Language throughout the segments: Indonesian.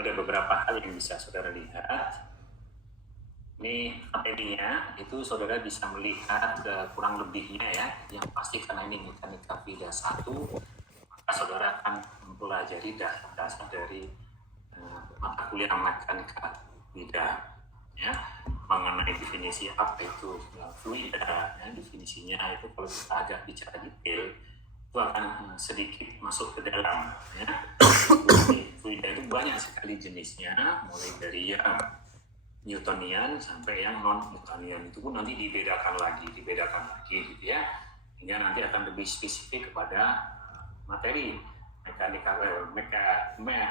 ada beberapa hal yang bisa saudara lihat. Ini materinya itu saudara bisa melihat kurang lebihnya ya, yang pasti karena ini mekanika fluida 1, maka saudara akan mempelajari dasar-dasar dari mata kuliah mekanika fluida ya, mengenai definisi apa itu fluida ya, definisinya itu kalau kita agak bicara detail itu akan sedikit masuk ke dalam ya. Fluida itu banyak sekali jenisnya, mulai dari yang Newtonian sampai yang non-Newtonian, itu pun nanti dibedakan lagi gitu ya, hingga nanti akan lebih spesifik kepada materi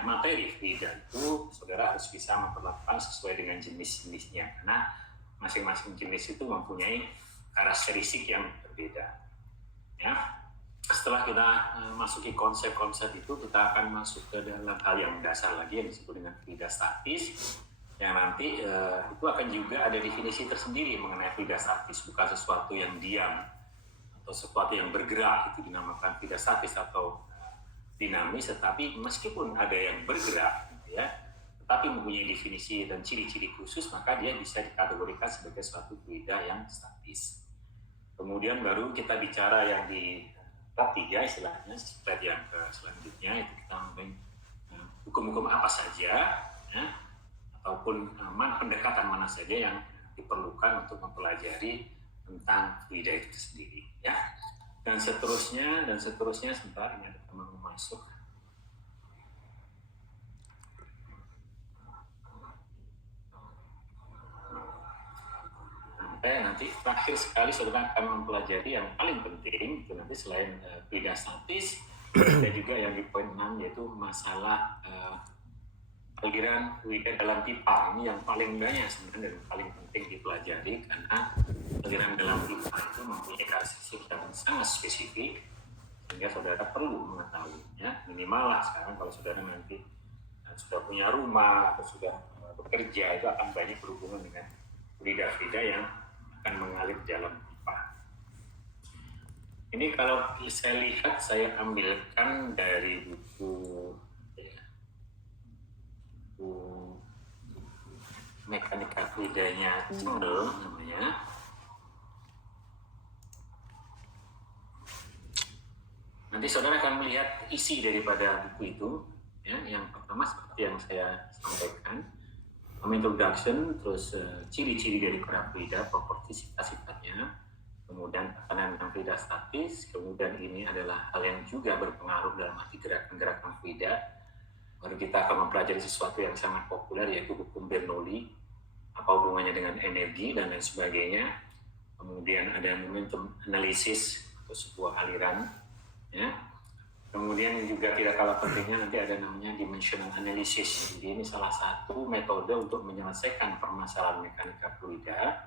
materi fluida itu saudara harus bisa memperlakukan sesuai dengan jenis-jenisnya, karena masing-masing jenis itu mempunyai karakteristik yang berbeda ya. Setelah kita masuki konsep-konsep itu, kita akan masuk ke dalam hal yang dasar lagi yang disebut dengan fluida statis, yang nanti itu akan juga ada definisi tersendiri mengenai fluida statis, bukan sesuatu yang diam atau sesuatu yang bergerak, itu dinamakan fluida statis atau dinamis, tetapi meskipun ada yang bergerak gitu ya, tetapi mempunyai definisi dan ciri-ciri khusus, maka dia bisa dikategorikan sebagai suatu fluida yang statis. Kemudian baru kita bicara yang di bab 3 istilahnya, slide yang selanjutnya itu kita membahas hukum-hukum apa saja ya, ataupun pendekatan mana saja yang diperlukan untuk mempelajari tentang fluida itu sendiri ya, dan seterusnya sebentar, ini ada teman masuk. Nanti terakhir sekali saudara akan mempelajari yang paling penting itu nanti selain fluida statis, ada juga yang di poin 6 yaitu masalah aliran fluida dalam pipa. Ini yang paling banyak sebenarnya dan paling penting dipelajari, karena aliran dalam pipa itu mempunyai karakteristik yang sangat spesifik sehingga saudara perlu mengetahui ya, minimal lah sekarang kalau saudara nanti sudah punya rumah atau sudah bekerja, itu akan banyak berhubungan dengan fluida-fluida yang akan mengalir dalam pipa. Ini kalau saya lihat, saya ambilkan dari buku mekanika fluidanya Cendel namanya. Nanti saudara akan melihat isi daripada buku itu ya. Yang pertama seperti yang saya sampaikan, introduction, terus ciri-ciri dari fluida, properti sifat-sifatnya, kemudian tekanan dan fluida statis, kemudian ini adalah hal yang juga berpengaruh dalam arti gerakan-gerakan fluida. Baru kita akan mempelajari sesuatu yang sangat populer yaitu hukum Bernoulli, apa hubungannya dengan energi dan lain sebagainya. Kemudian ada momentum analisis atau sebuah aliran ya. Kemudian juga tidak kalah pentingnya nanti ada namanya dimensional analysis. Jadi ini salah satu metode untuk menyelesaikan permasalahan mekanika fluida,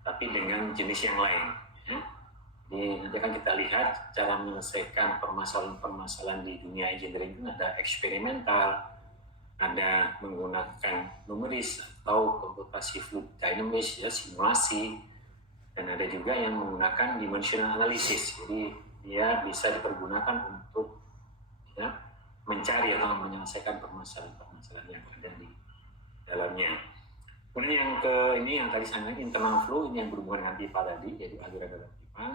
tapi dengan jenis yang lain. Ya. Jadi nanti akan kita lihat cara menyelesaikan permasalahan-permasalahan di dunia engineering itu ada eksperimental, ada menggunakan numeris atau komputasi fluid dynamics ya, simulasi, dan ada juga yang menggunakan dimensional analysis. Jadi dia bisa dipergunakan untuk ya, mencari atau menyelesaikan permasalahan-permasalahan yang ada di dalamnya. Kemudian ini yang tadi saya bilang internal flow, ini yang berhubungan dengan pipa tadi, jadi aliran dalam pipa.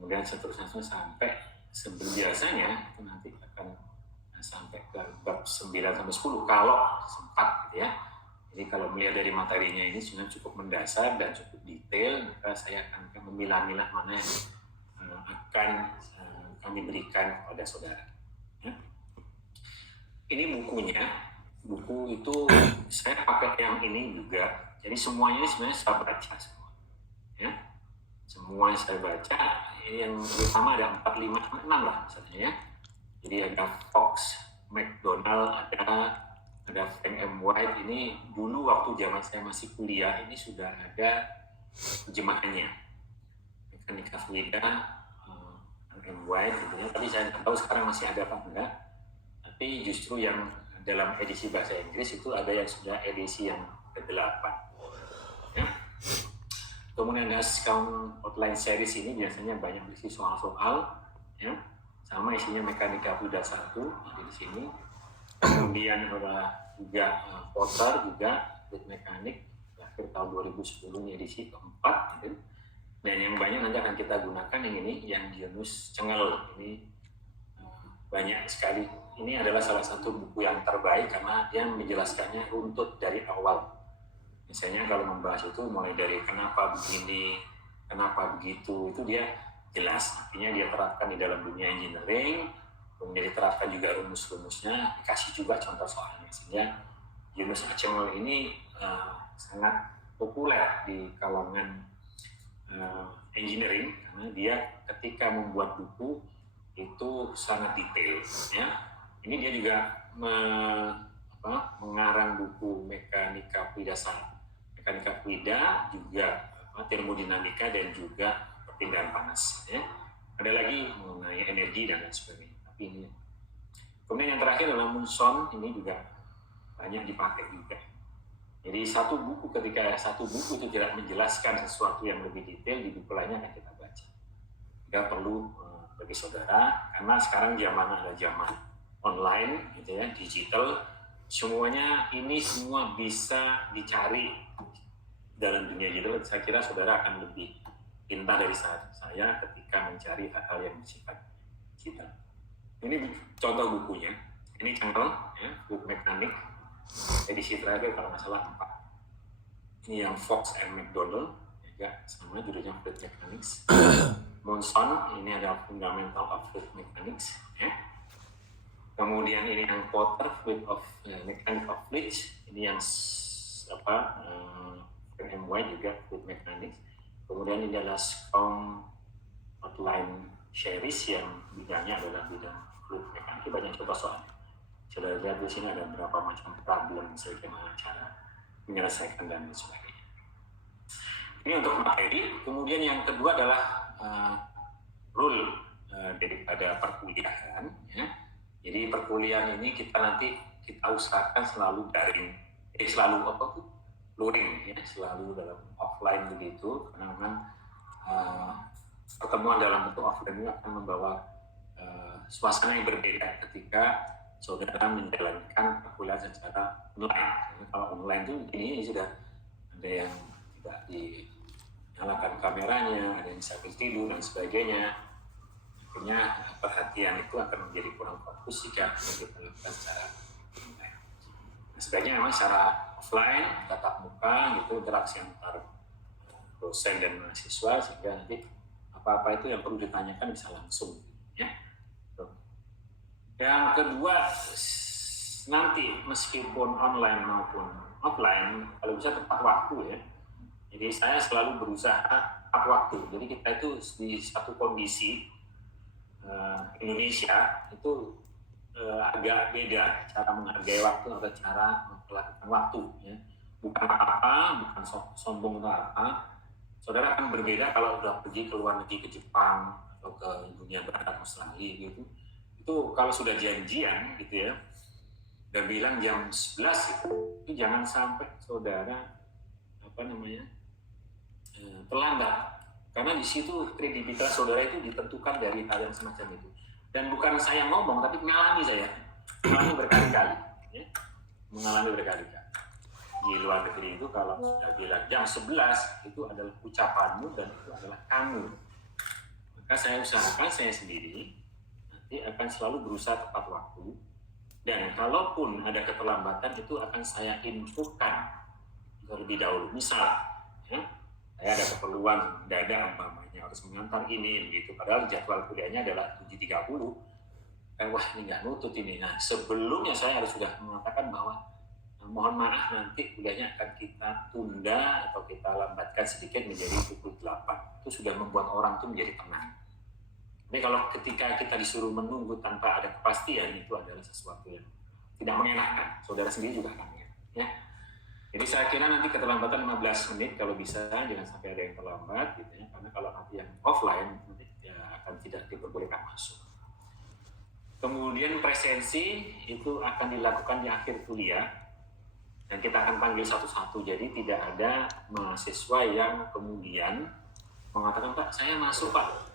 Kemudian seterusnya sampai sebelum biasanya itu nanti akan sampai ke bab 9 sampai 10 kalau sempat gitu ya. Jadi kalau melihat dari materinya ini sebenarnya cukup mendasar dan cukup detail, maka saya akan memilah-milah mana yang akan kami berikan kepada saudara. Ya. Ini bukunya, buku itu saya pakai yang ini juga. Jadi semuanya sebenarnya saya baca semua. Ya. Semua saya baca. Yang pertama ada 4, 5, 6 lah misalnya ya. Jadi ada Fox, McDonald, ada Frank M. White. Ini dulu waktu zaman saya masih kuliah ini sudah ada terjemahannya. Mekanika fluida M. White gitu ya. Tapi saya tidak tahu sekarang masih ada apa enggak. Tapi justru yang dalam edisi bahasa Inggris itu ada yang sudah edisi yang ke-8. Ya. Kemudian ada Count Outline Series, ini biasanya banyak berisi soal-soal, ya, sama isinya mekanika fluida 1 ada di sini. Kemudian ada juga Porter juga fluid mekanik akhir tahun 2010 ini edisi keempat gitu. Dan yang banyak nanti akan kita gunakan yang ini, yang Yunus Cengel ini banyak sekali. Ini adalah salah satu buku yang terbaik karena dia menjelaskannya runtut dari awal. Misalnya kalau membahas itu mulai dari kenapa begini, kenapa begitu, itu dia jelas. Artinya dia terapkan di dalam dunia engineering, kemudian diterapkan juga rumus-rumusnya, dikasih juga contoh soalnya. Sehingga Yunus Cengel ini sangat populer di kalangan engineering karena dia ketika membuat buku itu sangat detail ya. Ini dia juga mengarang buku mekanika fluida juga termodinamika dan juga perpindahan panas ya. Ada lagi mengenai energi dan lain sebagainya. Tapi ini kemudian yang terakhir adalah Munson, ini juga banyak dipakai juga. Jadi ketika satu buku itu tidak menjelaskan sesuatu yang lebih detail, di buku lainnya akan kita baca. Tidak perlu bagi saudara, karena sekarang adalah zaman online, gitu ya, digital, semuanya ini semua bisa dicari dalam dunia digital. Saya kira saudara akan lebih pintar dari saya ketika mencari hal-hal yang bersifat digital. Ini contoh bukunya. Ini Cengel, ya, Fluid Mechanics, edisi terakhir kalau nggak salah 4. Ini yang Fox and McDonald, juga sama judulnya Fluid Mechanics. Monson, ini ada Fundamental of Fluid Mechanics. Ya. Kemudian ini yang Porter, Mechanics of Fluids. Ini yang MY juga Fluid Mechanics. Kemudian ini adalah Scrum Outline Series yang bidangnya adalah bidang Fluid Mechanics. Banyak contoh soalnya. Sudah lihat di sini ada berapa macam problem, bagaimana cara menyelesaikan dan sebagainya. Ini untuk materi. Kemudian yang kedua adalah rule daripada perkuliahan. Ya. Jadi perkuliahan ini kita usahakan selalu daring, luring, ya, selalu dalam offline begitu. Karena memang pertemuan dalam bentuk offline ini akan membawa suasana yang berbeda ketika saudara menjalankan perkuliahan secara online. Jadi kalau online itu ini sudah ada yang tidak dinyalakan kameranya, ada yang sambil tidur dan sebagainya. Akhirnya perhatian itu akan menjadi kurang fokus jika kita lakukan secara online. Nah, sebaiknya memang secara offline, tatap muka, gitu, interaksi antar dosen dan mahasiswa sehingga nanti apa-apa itu yang perlu ditanyakan bisa langsung. Ya. Yang kedua, nanti meskipun online maupun offline, kalau bisa tepat waktu ya. Jadi saya selalu berusaha tepat waktu. Jadi kita itu di satu kondisi Indonesia itu agak beda cara menghargai waktu atau cara memperlakukan waktu. Ya. Bukan apa-apa, bukan sombong atau apa. Saudara akan berbeda kalau sudah pergi ke luar negeri, ke Jepang atau ke dunia barat, Australia gitu. Itu kalau sudah janjian gitu ya, udah bilang jam 11 itu jangan sampai saudara terlambat, karena di situ kredibilitas saudara itu ditentukan dari hal yang semacam itu. Dan bukan saya ngomong, tapi mengalami berkali-kali ya. Mengalami berkali-kali di luar negeri itu kalau sudah bilang jam 11 itu adalah ucapanmu dan itu adalah kamu, maka saya usahakan saya sendiri akan selalu berusaha tepat waktu, dan kalaupun ada keterlambatan itu akan saya infokan terlebih dahulu. Misal, ya, saya ada keperluan mendadak umpamanya harus mengantar ini begitu, padahal jadwal kuliahnya adalah 7.30. Wah ini nggak nutut ini. Nah sebelumnya saya harus sudah mengatakan bahwa mohon maaf nanti kuliahnya akan kita tunda atau kita lambatkan sedikit menjadi pukul 8. Itu sudah membuat orang itu menjadi tenang. Tapi kalau ketika kita disuruh menunggu tanpa ada kepastian, itu adalah sesuatu yang tidak mengenakan. Saudara sendiri juga akan mengenakan. Ya. Jadi saya kira nanti keterlambatan 15 menit kalau bisa, jangan sampai ada yang terlambat. Gitu ya. Karena kalau nanti yang offline, nanti ya akan tidak diperbolehkan masuk. Kemudian presensi itu akan dilakukan di akhir kuliah. Dan kita akan panggil satu-satu. Jadi tidak ada mahasiswa yang kemudian mengatakan, Pak, saya masuk Pak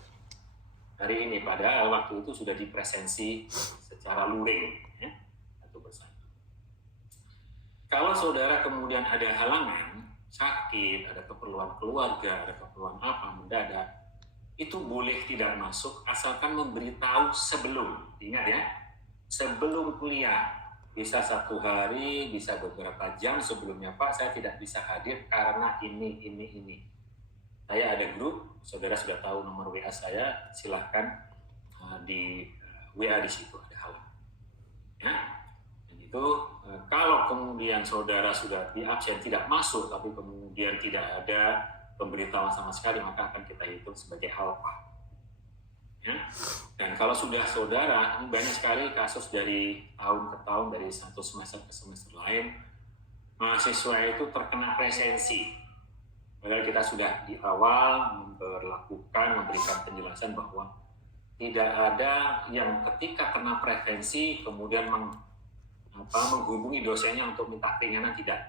hari ini, padahal waktu itu sudah dipresensi secara luring, ya, satu persatu. Kalau saudara kemudian ada halangan, sakit, ada keperluan keluarga, ada keperluan apa mendadak, itu boleh tidak masuk asalkan memberitahu sebelum. Ingat ya, sebelum kuliah. Bisa 1 hari, bisa beberapa jam sebelumnya, Pak, saya tidak bisa hadir karena ini. Saya ada grup, saudara sudah tahu nomor WA saya, silahkan di WA di situ ada halaman. Ya, dan itu kalau kemudian saudara sudah di absen tidak masuk, tapi kemudian tidak ada pemberitahuan sama sekali, maka akan kita hitung sebagai alfa. Ya. Dan kalau sudah saudara, ini banyak sekali kasus dari tahun ke tahun, dari satu semester ke semester lain, mahasiswa itu terkena presensi. Padahal kita sudah di awal memberikan penjelasan bahwa tidak ada yang ketika kena prevensi kemudian menghubungi dosennya untuk minta keringanan, tidak.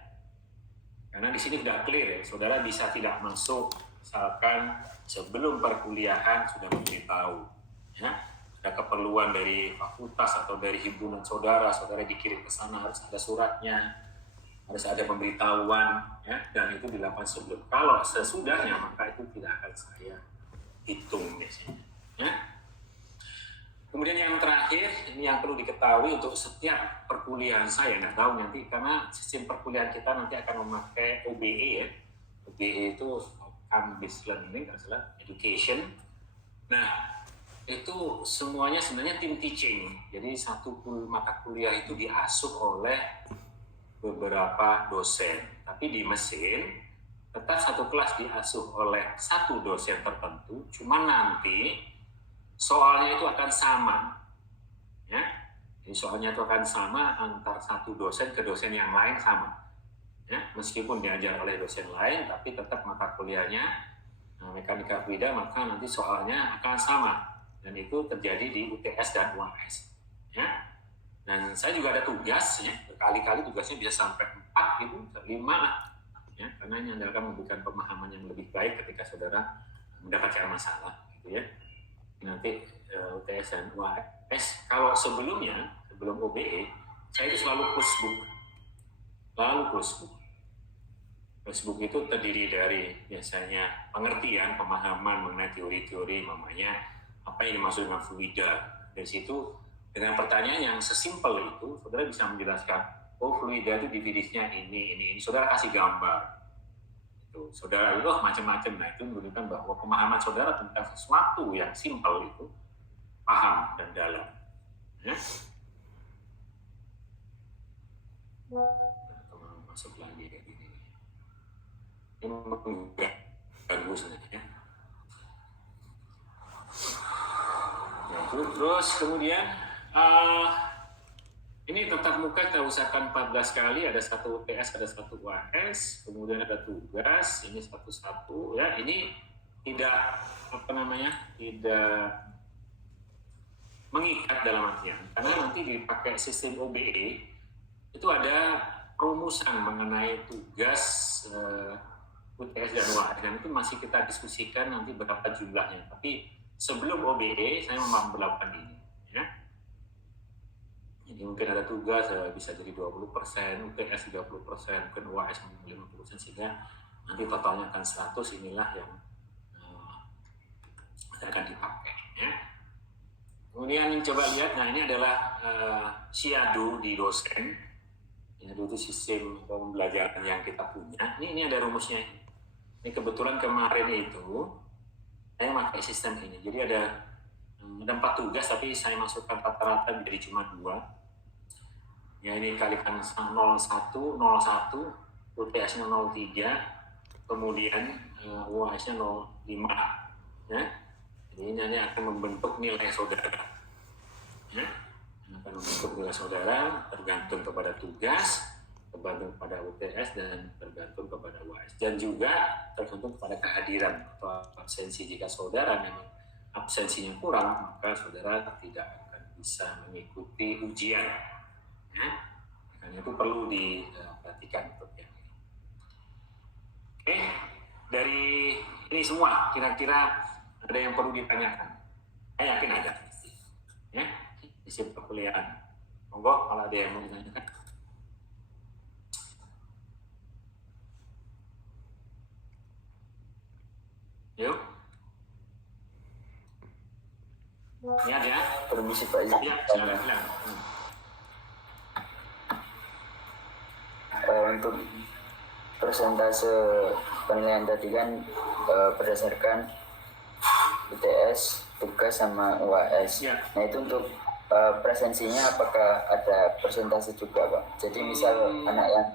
Karena di sini sudah clear ya, saudara bisa tidak masuk misalkan sebelum perkuliahan sudah memberitahu. Ya, ada keperluan dari fakultas atau dari himpunan saudara dikirim ke sana, harus ada suratnya, harus ada pemberitahuan, ya, dan itu dilakukan sebelum. Kalau sesudahnya maka itu tidak akan saya hitung biasanya. Ya. Kemudian yang terakhir, ini yang perlu diketahui untuk setiap perkuliahan saya, nggak tahu nanti karena sistem perkuliahan kita nanti akan memakai OBE ya. OBE itu Outcome Based Learning, nggak salah, Education. Nah, itu semuanya sebenarnya tim teaching. Jadi satu mata kuliah itu diasuh oleh beberapa dosen, tapi di mesin tetap satu kelas diasuh oleh satu dosen tertentu, cuma nanti soalnya itu akan sama, ya. Jadi soalnya itu akan sama antar satu dosen ke dosen yang lain sama, ya. Meskipun diajar oleh dosen lain, tapi tetap mata kuliahnya mekanika fluida, maka nanti soalnya akan sama, dan itu terjadi di UTS dan UAS, ya. Dan saya juga ada tugas, ya, berkali-kali tugasnya bisa sampai 4 gitu, 5 lah, ya, karena ini adalah memberikan pemahaman yang lebih baik ketika saudara mendapatkan masalah, gitu ya. Nanti UTS dan UAS, kalau sebelum OBE, saya itu selalu pushbook. Pushbook itu terdiri dari biasanya pengertian, pemahaman mengenai teori-teori, namanya apa yang dimaksud dengan fluida. Dari situ dengan pertanyaan yang sesimpel itu, saudara bisa menjelaskan, oh fluida itu definisinya ini. Saudara kasih gambar. Itu, saudara, macam-macam. Nah, itu menunjukkan bahwa pemahaman saudara tentang sesuatu yang simpel itu paham dan dalam. Ya. Masuk lagi kayak gini. Ini bagus ya. Terus kemudian ini tetap muka kita usahakan 14 kali, ada 1 UTS, ada 1 UAS, kemudian ada tugas, ini satu-satu, ya. Ini tidak tidak mengikat dalam artian, karena nanti dipakai sistem OBE itu ada rumusan mengenai tugas UTS dan UAS, dan itu masih kita diskusikan nanti berapa jumlahnya. Tapi sebelum OBE saya memperlakukan ini, ya. Jadi mungkin ada tugas bisa jadi 20%, UTS 30%, mungkin UAS 50%, sehingga nanti totalnya akan 100. Inilah yang akan dipakai, ya. Kemudian coba lihat, nah ini adalah SIADU di dosen. SIADU itu sistem pembelajaran yang kita punya. Ini ada rumusnya. Ini kebetulan kemarin itu saya pakai sistem ini. Jadi ada 4 tugas, tapi saya masukkan rata-rata jadi cuma 2. Ya, ini kalikan 01, UTS-nya 03, kemudian UAS-nya 05. Ya. Jadi ini akan membentuk nilai saudara. Ya. Akan membentuk nilai saudara tergantung kepada tugas, tergantung kepada UTS, dan tergantung kepada UAS, dan juga tergantung kepada kehadiran atau absensi. Jika saudara memang absensinya kurang, maka saudara tidak akan bisa mengikuti ujian, ya. Karena itu perlu diperhatikan untuk yang ini. Oke, dari ini semua kira-kira ada yang perlu ditanyakan? Saya yakin ada, ya, di sisi perkuliahan. Monggo kalau ada yang mau ditanyakan. Lihat ya. Permisi Pak Izin. Ya, silakan. Untuk persentase penilaian tadi kan berdasarkan UTS, tugas sama UAS. Ya. Nah itu untuk presensinya apakah ada persentase juga Pak? Jadi misal anak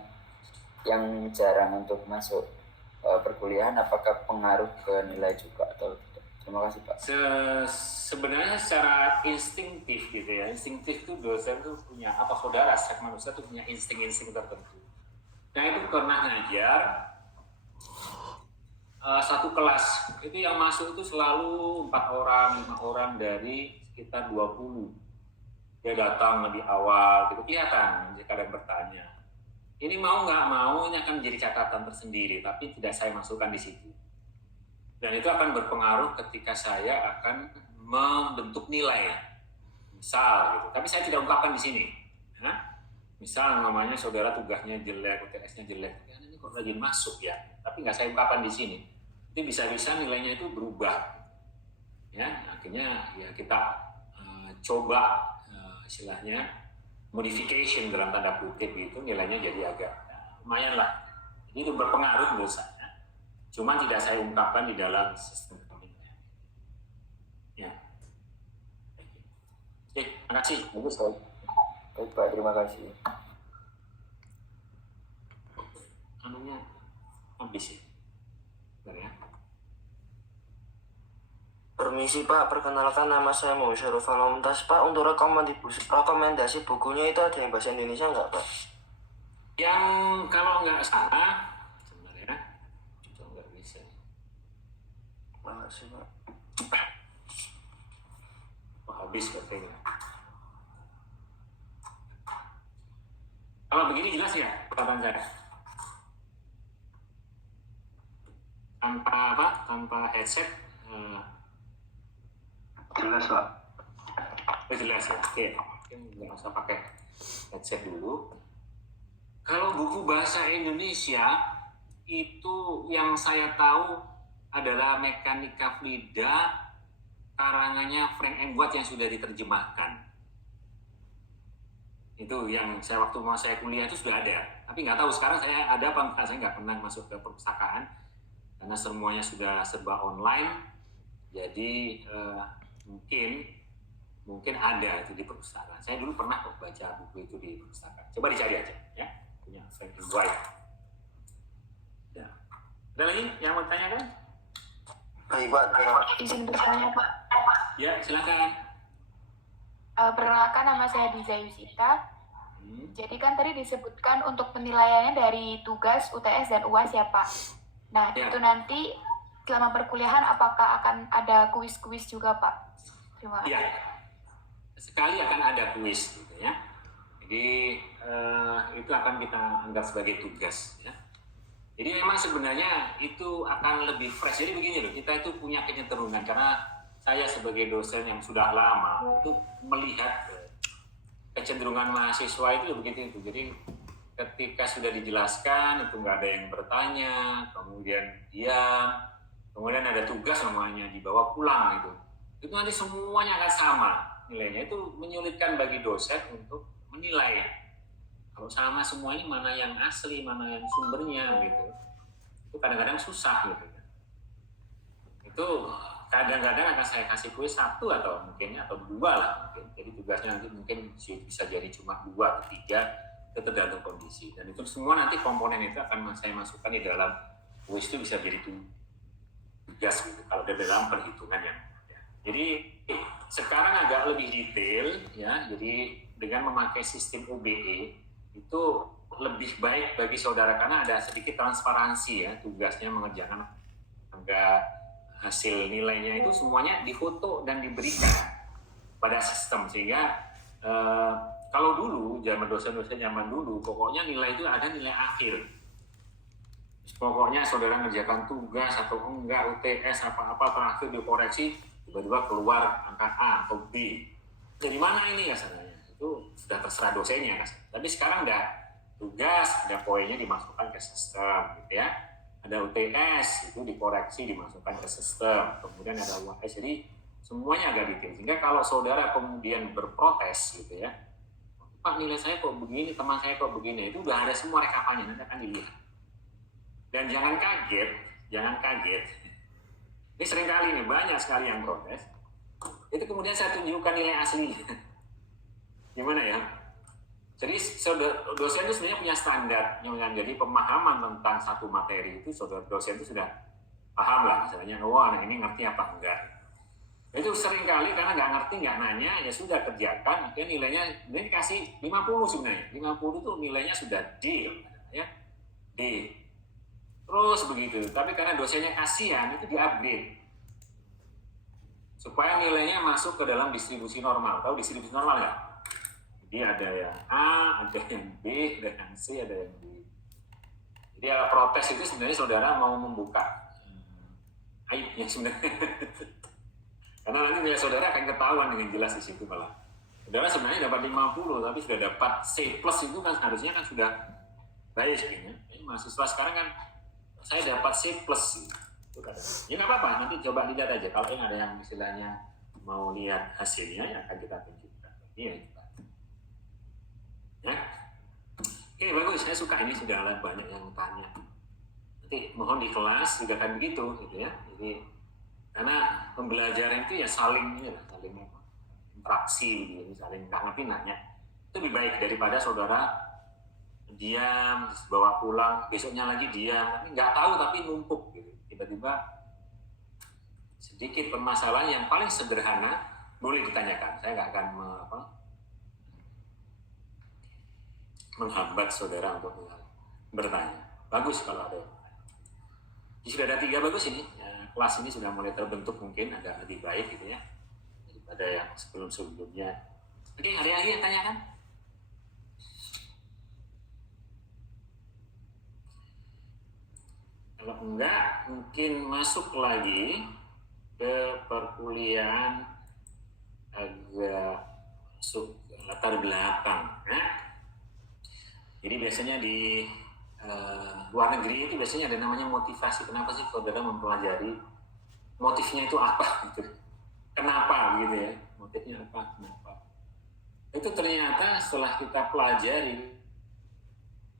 yang jarang untuk masuk perkuliahan, apakah pengaruh ke nilai juga atau tidak? Terima kasih Pak. Sebenarnya secara instinktif gitu ya, instinktif itu dosen tuh punya, apa saudara setiap manusia tuh punya insting-insting tertentu. Nah itu pernah ngajar satu kelas itu yang masuk itu selalu 4 orang, 5 orang dari sekitar 20. Dia datang lebih awal, gitu kelihatan jika ada bertanya. Ini mau nggak mau ini akan menjadi catatan tersendiri, tapi tidak saya masukkan di situ. Dan itu akan berpengaruh ketika saya akan membentuk nilai, misal gitu. Tapi saya tidak ungkapkan di sini. Nah, misal namanya saudara tugasnya jelek, UTS-nya jelek, ya, ini kok rajin masuk ya. Tapi nggak saya ungkapkan di sini. Itu bisa-bisa nilainya itu berubah. Ya, akhirnya ya kita coba istilahnya modification dalam tanda kutip itu nilainya jadi agak lumayan lah. Jadi itu berpengaruh menurut saya. Cuma tidak saya ungkapkan di dalam sistem penilaian. Ya. Oke, terima kasih. Bagus Pak. Baik Pak, terima kasih. Anunya habis ya. Bentar ya. Permisi Pak, perkenalkan nama saya Muhammad Mumtaz Pak. Untuk rekomendasi bukunya itu ada yang bahasa Indonesia nggak Pak? Yang kalau nggak salah, sebenarnya itu nggak bisa. Makasih Pak. Oh, habis katanya. Kalau begini jelas ya perkataan saya. Tanpa apa? Tanpa headset. Jelas Pak. Jelas ya. Oke, nggak usah pakai headset dulu. Kalau buku bahasa Indonesia itu yang saya tahu adalah Mekanika Fluida karangannya Frank M. Watt yang sudah diterjemahkan. Itu yang saya waktu saya kuliah itu sudah ada. Tapi nggak tahu sekarang saya ada apa enggak. Saya nggak pernah masuk ke perpustakaan karena semuanya sudah serba online. Jadi mungkin ada itu di perpustakaan. Saya dulu pernah kok baca buku itu di perpustakaan. Coba dicari aja ya. Punya Frank M. Watt. Ya. Ada lagi yang mau tanyakan? Baik Pak, Izin bertanya Pak. Ya, silakan. Perkenalkan, nama saya Diza Yusita. Jadi kan tadi disebutkan untuk penilaiannya dari tugas, UTS, dan UAS ya Pak. Nah Ya. itu nanti selama perkuliahan apakah akan ada kuis-kuis juga Pak? Terima kasih. Ya, sekali akan ada kuis gitu ya. Jadi itu akan kita anggap sebagai tugas ya. Jadi memang sebenarnya itu akan lebih fresh. Jadi begini loh, kita itu punya kecenderungan karena saya sebagai dosen yang sudah lama itu melihat kecenderungan mahasiswa itu begitu itu. Jadi ketika sudah dijelaskan itu nggak ada yang bertanya, kemudian diam, kemudian ada tugas namanya dibawa pulang itu nanti semuanya akan sama nilainya. Itu menyulitkan bagi dosen untuk menilai. Kalau sama semuanya mana yang asli, mana yang sumbernya gitu. Itu kadang-kadang susah gitu ya. Itu kadang-kadang akan saya kasih kuis 1 atau mungkin atau 2 lah mungkin. Jadi tugasnya nanti mungkin bisa jadi cuma 2 atau 3, itu tergantung kondisi. Dan itu semua nanti komponen itu akan saya masukkan di dalam kuis. Itu bisa jadi tugas gitu kalau dalam perhitungan yang ya. Jadi sekarang agak lebih detail ya. Jadi dengan memakai sistem UBE itu lebih baik bagi saudara karena ada sedikit transparansi ya, tugasnya mengerjakan agak hasil nilainya itu semuanya difoto dan diberikan pada sistem. Sehingga kalau dulu zaman dosen-dosen zaman dulu pokoknya nilai itu ada nilai akhir, pokoknya saudara ngerjakan tugas atau enggak, UTS apa-apa terakhir dikoreksi tiba-tiba keluar angka A atau B. Jadi mana ini kasarnya? Itu sudah terserah dosennya kan. Tapi sekarang udah tugas, ada poinnya dimasukkan ke sistem gitu ya. Ada UTS itu dikoreksi dimasukkan ke sistem. Kemudian ada UAS. Jadi semuanya agak detail. Sehingga kalau saudara kemudian berprotes gitu ya, Pak nilai saya kok begini, teman saya kok begini, itu udah ada semua rekapannya, nanti akan dilihat. Dan jangan kaget, ini seringkali nih, banyak sekali yang protes, itu kemudian saya tunjukkan nilai aslinya. Gimana ya? Jadi dosen itu sebenarnya punya standar, jadi pemahaman tentang satu materi itu dosen itu sudah paham lah, misalnya, oh anak ini ngerti apa enggak. Itu seringkali karena nggak ngerti, nggak nanya, ya sudah kerjakan, akhirnya nilainya ini kasih 50 sebenarnya. 50 itu nilainya sudah D, ya. D. Terus begitu, tapi karena dosennya kasihan, itu di-upgrade. Supaya nilainya masuk ke dalam distribusi normal. Tahu distribusi normal nggak? Jadi ada yang A, ada yang B, ada yang C, ada yang D. Jadi protes itu sebenarnya saudara mau membuka aibnya sebenarnya. Karena nanti nilai saudara akan ketahuan dengan jelas di situ malah. Saudara sebenarnya dapat 50, tapi sudah dapat C plus itu kan harusnya kan sudah baik ya. Mahasiswa sekarang kan saya dapat C plus itu kadang. Ya nggak apa-apa, nanti coba lihat aja. Kalau yang ada yang istilahnya mau lihat hasilnya, ya akan kita tunjukkan. Ini ya. Oke, bagus, saya suka ini, sudah banyak yang tanya. Nanti mohon di kelas juga kan begitu gitu ya. Jadi karena pembelajaran itu ya saling interaksi gitu, saling ngerti nanya. Itu lebih baik daripada saudara diam, bawa pulang, besoknya lagi diam, tapi nggak tahu tapi numpuk gitu. Tiba-tiba sedikit permasalahan yang paling sederhana boleh ditanyakan. Saya nggak akan menghambat saudara untuk bertanya. Bagus kalau ada. Sudah ada 3 bagus ini. Kelas ini sudah mulai terbentuk, mungkin agak lebih baik gitu ya daripada yang sebelum-sebelumnya. Oke, ada lagi yang tanyakan? Kalau enggak, mungkin masuk lagi ke perkuliahan agak masuk latar belakang ya. Jadi biasanya di luar negeri itu biasanya ada namanya motivasi. Kenapa sih saudara mempelajari motifnya itu apa gitu? Kenapa gitu ya? Motifnya apa? Kenapa? Itu ternyata setelah kita pelajari,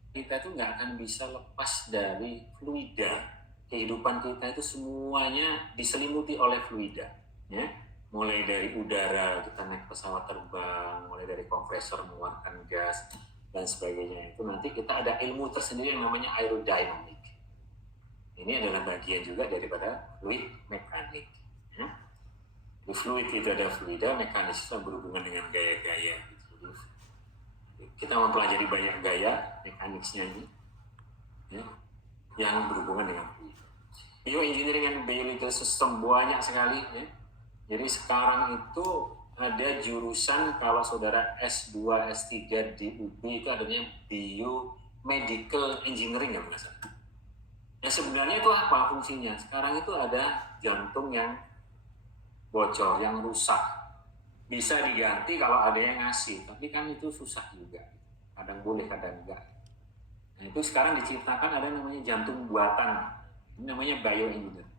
kita itu nggak akan bisa lepas dari fluida. Kehidupan kita itu semuanya diselimuti oleh fluida, ya. Mulai dari udara, kita naik pesawat terbang, mulai dari kompresor mengeluarkan gas dan sebagainya. Itu nanti kita ada ilmu tersendiri yang namanya aerodynamic. Ini adalah bagian juga daripada fluid mekanik. Ya. Di fluid itu ada fluida, mekanis itu berhubungan dengan gaya-gaya. Kita mempelajari banyak gaya mekaniknya ini, ya, yang berhubungan dengan fluid. Bioengineering and biological system banyak sekali. Ya. Jadi sekarang itu ada jurusan kalau saudara S2, S3 di UB itu adanya biomedical engineering ya benar. Ya sebenarnya itu apa fungsinya? Sekarang itu ada jantung yang bocor, yang rusak. Bisa diganti kalau ada yang ngasih, tapi kan itu susah juga. Kadang boleh, kadang enggak. Nah itu sekarang diciptakan ada namanya jantung buatan. Ini namanya bioengineering.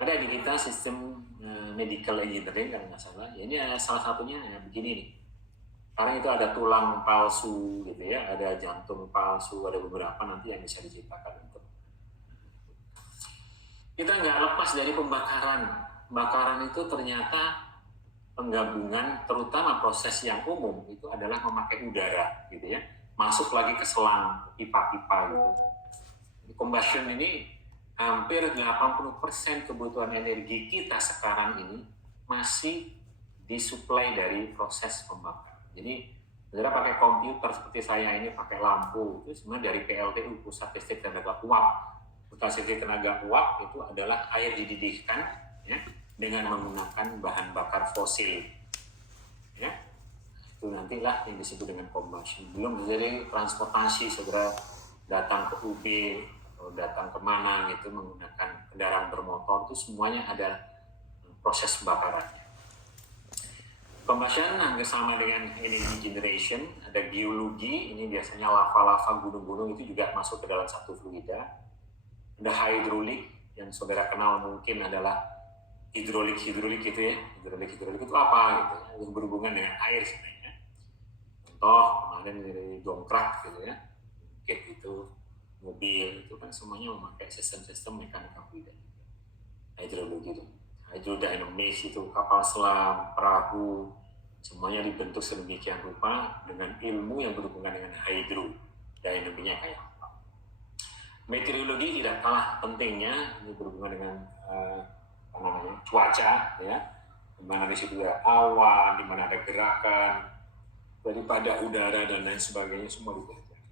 Ada di kita sistem medical engineering kalau nggak salah. Ya, ini salah satunya ya, begini nih. Karena itu ada tulang palsu gitu ya, ada jantung palsu, ada beberapa nanti yang bisa diciptakan untuk. Kita nggak lepas dari pembakaran. Pembakaran itu ternyata penggabungan, terutama proses yang umum itu adalah memakai udara gitu ya, masuk lagi ke selang, pipa-pipa gitu. Combustion ini hampir 80% kebutuhan energi kita sekarang ini masih disuplai dari proses pembakaran. Jadi, saudara pakai komputer seperti saya ini, pakai lampu, itu sebenarnya dari PLTU, Pusat Listrik Tenaga Uap. Pusat Listrik Tenaga Uap itu adalah air dididihkan ya, dengan menggunakan bahan bakar fosil. Ya. Itu nantilah yang disebut dengan combustion. Belum jadi transportasi, saudara datang ke UB, datang kemana gitu menggunakan kendaraan bermotor, itu semuanya ada proses pembakarannya. Combustion hampir sama dengan energy generation, ada geologi, ini biasanya lava-lava gunung-gunung itu juga masuk ke dalam satu fluida. Ada hidrolik, yang saudara kenal mungkin adalah hidrolik gitu ya. Hidrolik itu apa gitu ya, yang berhubungan dengan air sebenarnya. Contoh kemarin dari dongkrak gitu ya, gate itu, mobil itu kan semuanya memakai sistem-sistem mekanika fluida. Hidrologi itu, hydrodynamics itu, kapal selam, perahu, semuanya dibentuk sedemikian rupa dengan ilmu yang berhubungan dengan hydrodynamicnya kayak apa. Meteorologi tidak kalah pentingnya, ini berhubungan dengan cuaca ya, di mana di situ ada awan, di mana ada gerakan daripada udara dan lain sebagainya, semua dipelajari.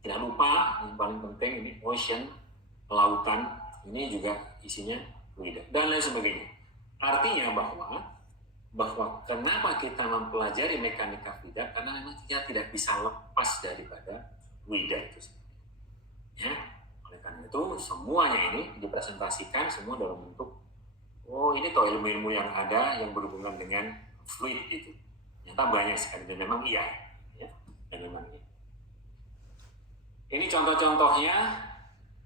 Tidak lupa yang paling penting ini ocean, lautan, ini juga isinya fluida dan lain sebagainya. Artinya bahwa kenapa kita mempelajari mekanika fluida, karena memang kita tidak bisa lepas daripada fluida itu sendiri. Ya, oleh karena itu semuanya ini dipresentasikan semua dalam bentuk ini toh ilmu-ilmu yang ada yang berhubungan dengan fluid itu. Ternyata banyak sekali dan memang iya, ya, dan memang iya. Ini contoh-contohnya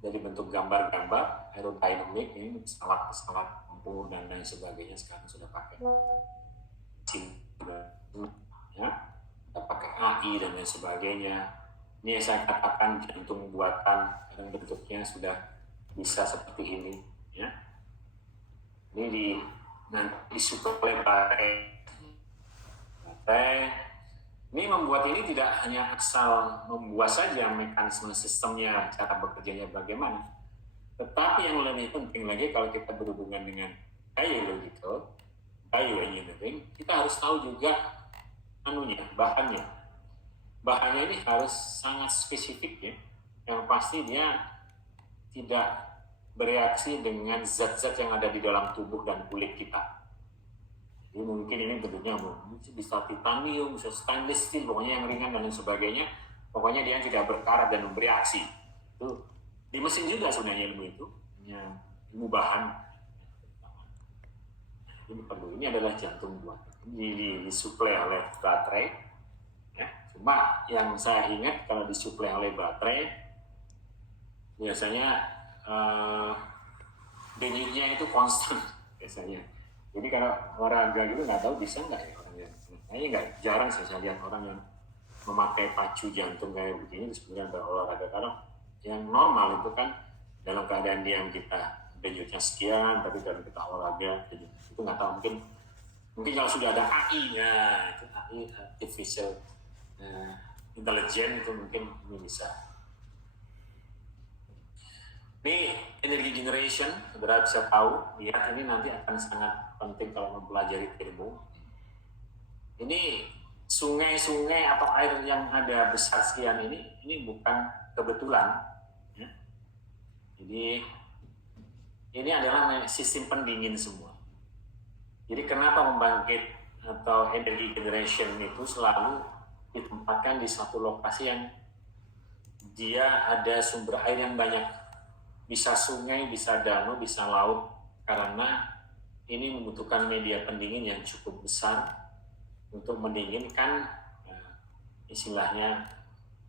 dari bentuk gambar-gambar aerodynamic, ini pesawat-pesawat tempur dan lain sebagainya sekarang sudah pakai ya, kita pakai AI dan lain sebagainya. Ini yang saya katakan jantung buatan yang bentuknya sudah bisa seperti ini ya. Ini nanti disuplai baterai. Ini membuat ini tidak hanya asal membuat saja mekanisme sistemnya, cara bekerjanya bagaimana, tetapi yang lebih penting lagi kalau kita berhubungan dengan biological, bioengineering, kita harus tahu juga bahannya. Bahannya ini harus sangat spesifik ya, yang pasti dia tidak bereaksi dengan zat-zat yang ada di dalam tubuh dan kulit kita. Jadi mungkin ini bentuknya bisa titanium, bisa stainless steel, pokoknya yang ringan dan lain sebagainya. Pokoknya dia tidak berkarat dan bereaksi. Itu di mesin juga sebenarnya ilmu itu, ilmu bahan. Ini perlu. Ini adalah jantung buatan. Ini disuplai oleh baterai. Ya. Cuma yang saya ingat kalau disuplai oleh baterai, biasanya denyutnya itu konstan biasanya. Jadi kalau olahraga gitu nggak tahu bisa nggak ya orang yang, kayaknya nggak, jarang saya lihat orang yang memakai pacu jantung kayak begini terus kemudian berolahraga. Karena yang normal itu kan dalam keadaan diam kita denyutnya sekian, tapi dalam kita olahraga itu nggak tahu, mungkin kalau sudah ada AI-nya, itu AI artificial intelligence itu mungkin ini bisa. Ini energy generation, saudara bisa tahu, lihat ini nanti akan sangat penting kalau mempelajari ilmu. Ini sungai-sungai atau air yang ada besar sekian ini bukan kebetulan. Ya. Jadi ini adalah sistem pendingin semua. Jadi kenapa membangkit atau energy generation itu selalu ditempatkan di satu lokasi yang dia ada sumber air yang banyak. Bisa sungai, bisa danau, bisa laut, karena ini membutuhkan media pendingin yang cukup besar untuk mendinginkan istilahnya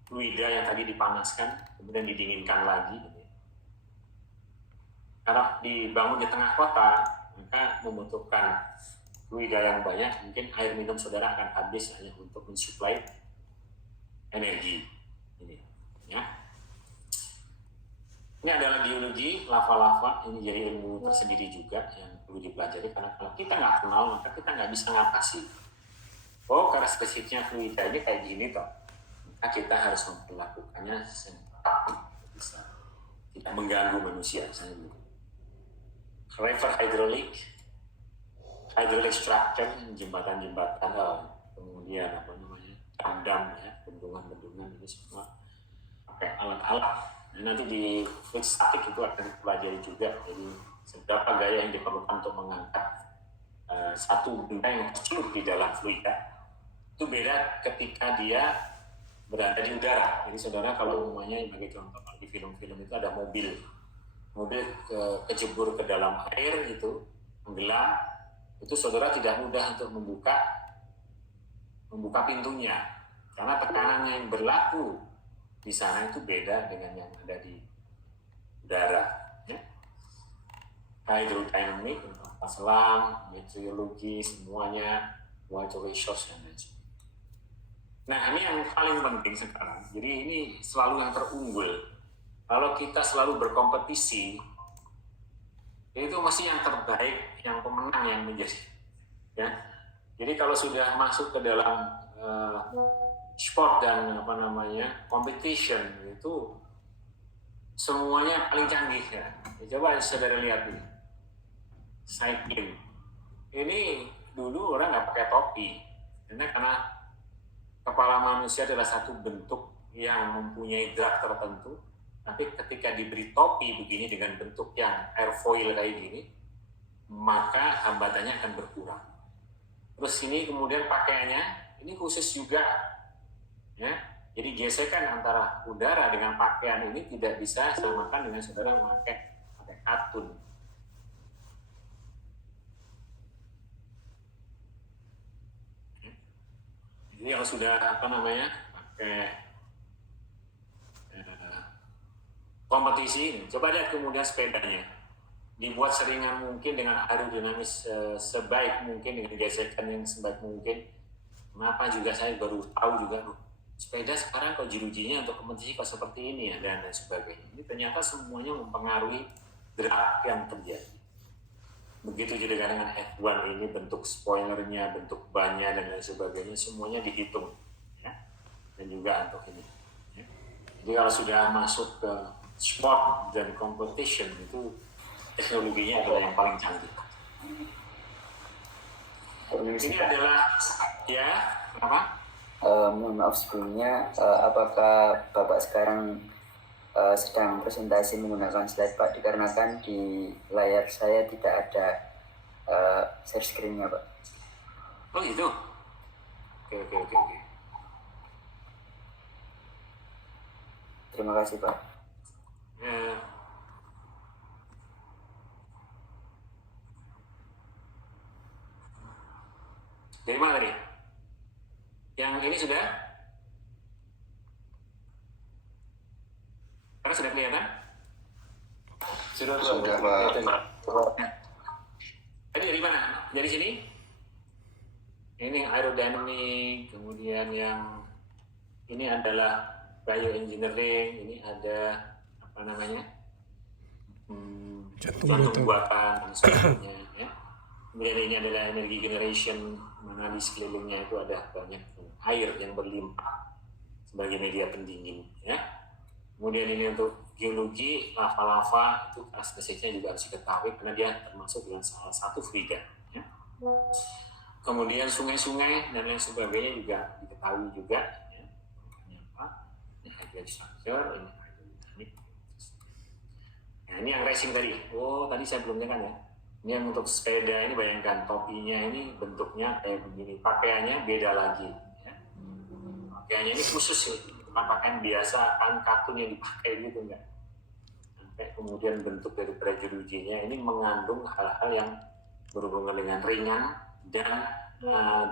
fluida yang tadi dipanaskan kemudian didinginkan lagi. Karena dibangun di tengah kota, maka membutuhkan fluida yang banyak, mungkin air minum saudara akan habis hanya untuk mensuplai energi ini ya. Ini adalah geologi, lava-lava, ini jadi ilmu tersendiri juga yang perlu dipelajari, karena kalau kita nggak kenal, maka kita nggak bisa ngatasi. Oh, karakteristiknya fluida ini kayak gini toh. Maka kita harus memperlakukannya bisa tidak mengganggu manusia. Misalnya river hydraulic structure, jembatan-jembatan, kemudian dam-dam ya, bendungan-bendungan, ini semua pakai alat-alat. Nanti di fluid statik itu akan dipelajari juga, jadi seberapa gaya yang diperlukan untuk mengangkat satu benda yang kecil di dalam fluida. Itu beda ketika dia berada di udara. Jadi saudara kalau umumnya sebagai contoh di film-film itu ada mobil kejebur ke dalam air itu tenggelam, itu saudara tidak mudah untuk membuka pintunya karena tekanannya yang berlaku di sana itu beda dengan yang ada di udara. Ya. hydrodynamic, kapal selam, meteorologi, semuanya, water resource dan lain sebagainya. Nah, ini yang paling penting sekarang. Jadi ini selalu yang terunggul. Kalau kita selalu berkompetisi, itu mesti yang terbaik, yang pemenang yang menjadi. Ya. Jadi kalau sudah masuk ke dalam sport dan competition itu semuanya paling canggih ya. Coba saudara lihat ini, cycling. Ini dulu orang nggak pakai topi, karena kepala manusia adalah satu bentuk yang mempunyai drag tertentu, tapi ketika diberi topi begini dengan bentuk yang airfoil kayak gini, maka hambatannya akan berkurang. Terus ini kemudian pakaiannya, ini khusus juga, ya. Jadi gesekan antara udara dengan pakaian ini tidak bisa samakan dengan saudara pakai katun. Jadi kalau sudah pakai kompetisi, coba lihat kemudian sepedanya dibuat seringan mungkin dengan aerodinamis sebaik mungkin, dengan gesekan yang sebaik mungkin. Kenapa juga saya baru tahu juga sepeda sekarang kok jerujinya untuk kompetisi kok seperti ini ya, dan lain sebagainya. Ini ternyata semuanya mempengaruhi drag yang terjadi. Begitu juga dengan F1 ini, bentuk spoilernya, bentuk bannya dan lain sebagainya, semuanya dihitung ya. Dan juga untuk ini ya. Jadi kalau sudah masuk ke sport dan competition itu teknologinya adalah yang paling canggih. Ini adalah ya, apa? Mohon maaf sebelumnya, apakah Bapak sekarang sedang presentasi menggunakan slide Pak, dikarenakan di layar saya tidak ada share screen-nya Pak. Oh gitu? Oke. Terima kasih Pak. Dari mana tadi? Yang ini sudah? Karena sudah kelihatan? Sudah Pak. Tadi dari mana? Dari sini? Ini aerodynamic, kemudian yang ini adalah bioengineering, ini ada jantung buatan dan sebagainya ya. Kemudian ini adalah energy generation, mana di sekelilingnya itu ada banyak air yang berlimpah sebagai media pendingin ya. Kemudian ini untuk geologi, lava-lava itu karakteristiknya juga harus diketahui karena dia termasuk dengan salah satu fluida ya. Kemudian sungai-sungai dan lain sebagainya juga diketahui juga ya. Ini apa? Ini hydrostructure, ini hydrodynamic. Nah, ini yang racing tadi. Oh, tadi saya belum kan ya. Ini yang untuk sepeda ini, bayangkan topinya ini bentuknya kayak begini, pakaiannya beda lagi ya. Pakaiannya ini khusus ya, bukan pakaian biasa kan katun yang dipakai gitu enggak. Sampai kemudian bentuk dari jerujinya ini mengandung hal-hal yang berhubungan dengan ringan dan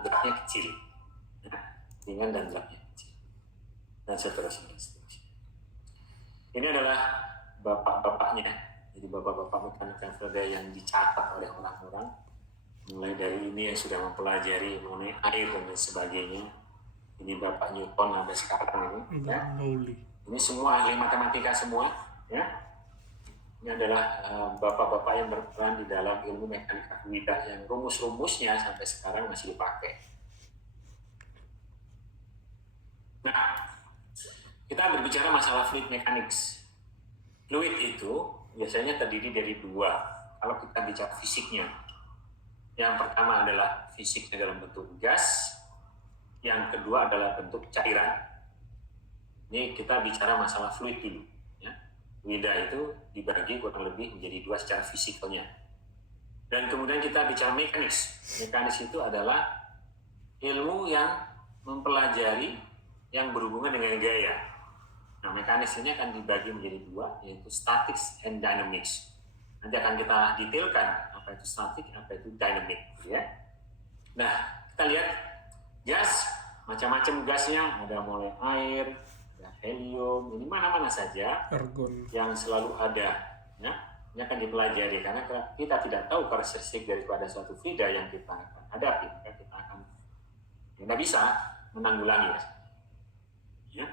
dragnya kecil ya. Ringan dan dragnya kecil dan seterusnya. Ini adalah bapak-bapaknya. Jadi bapak-bapak mekanika fluida yang dicatat oleh orang-orang, mulai dari ini yang sudah mempelajari mengenai air dan lain sebagainya. Ini Bapak Newton sampai sekarang ini ya. Ini semua ahli matematika semua ya. Ini adalah bapak-bapak yang berperan di dalam ilmu mekanika fluida yang rumus-rumusnya sampai sekarang masih dipakai. Nah, kita berbicara masalah fluid mechanics. Fluid itu biasanya terdiri dari dua. Kalau kita bicara fisiknya, yang pertama adalah fisiknya dalam bentuk gas, yang kedua adalah bentuk cairan. Ini kita bicara masalah fluid dulu ya. Fluida itu dibagi kurang lebih menjadi dua secara fisikalnya. Dan kemudian kita bicara mekanis. Mekanis itu adalah ilmu yang mempelajari yang berhubungan dengan gaya. Nah, mekanis ini akan dibagi menjadi dua, yaitu statics and dynamics. Nanti akan kita detailkan apa itu static, apa itu dynamic, ya. Nah, kita lihat gas, macam-macam gasnya, ada mulai air, ada helium, ini mana-mana saja argon yang selalu ada, ya. ini akan dipelajari karena kita tidak tahu karakteristik daripada suatu fluida yang kita akan hadapi, maka kita akan tidak bisa menanggulangi. Ya.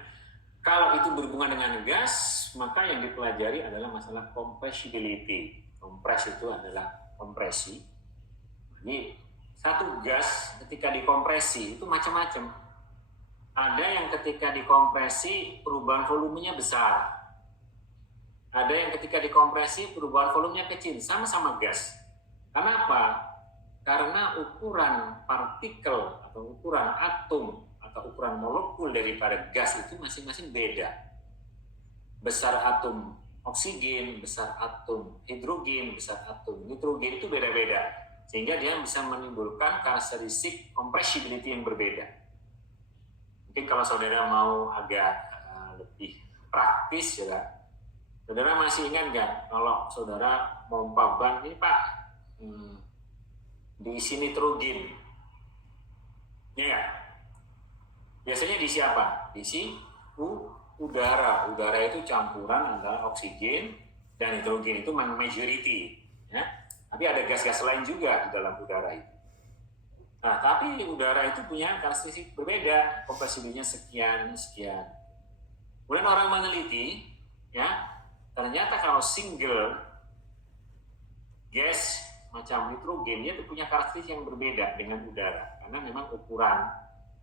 Kalau itu berhubungan dengan gas, maka yang dipelajari adalah masalah compressibility. Kompres itu adalah kompresi. Jadi satu gas ketika dikompresi itu macam-macam. Ada yang ketika dikompresi perubahan volumenya besar. Ada yang ketika dikompresi perubahan volumenya kecil, sama-sama gas. Kenapa? Karena ukuran partikel atau ukuran atom atau ukuran molekul daripada gas itu masing-masing beda. Besar atom oksigen, besar atom hidrogen, besar atom nitrogen itu beda-beda. Sehingga dia bisa menimbulkan karakteristik compressibility yang berbeda. Mungkin kalau saudara mau agak lebih praktis ya, saudara masih ingat nggak kalau saudara pompa ban ini Pak, diisi nitrogen, ya nggak? Biasanya diisi apa? Diisi udara. Udara itu campuran antara oksigen dan nitrogen, itu majority. Ya? Tapi ada gas-gas lain juga di dalam udara itu. Nah, tapi udara itu punya karakteristik berbeda, kompresibilitasnya sekian. Kemudian orang meneliti, ya ternyata kalau single gas macam nitrogen dia itu punya karakteristik yang berbeda dengan udara, karena memang ukuran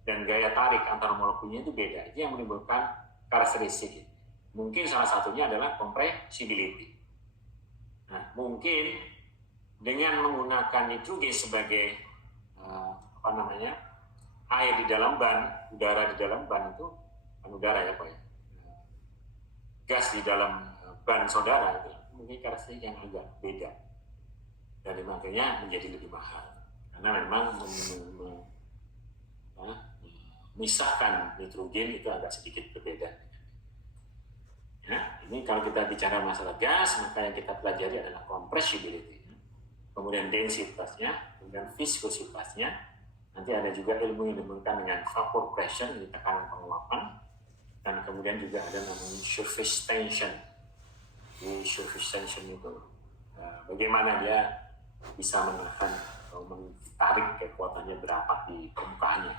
dan gaya tarik antar molekulnya itu beda. Itu yang menimbulkan karakteristik. Mungkin salah satunya adalah compressibility. Nah, mungkin dengan menggunakan nitrogen sebagai air di dalam ban, udara di dalam ban itu, bukan udara ya Pak ya, gas di dalam ban saudara itu mungkin karakteristik yang agak beda, dan makanya menjadi lebih mahal karena memang memisahkan nitrogen itu agak sedikit berbeda. Ya, ini kalau kita bicara masalah gas, maka yang kita pelajari adalah compressibility, kemudian densitasnya, kemudian viskositasnya. Nanti ada juga ilmu yang dimulakan dengan vapor pressure, jadi tekanan penguapan, dan kemudian juga ada namanya surface tension. Di surface tension itu bagaimana dia bisa menahan atau menarik kekuatannya berapa di permukaannya.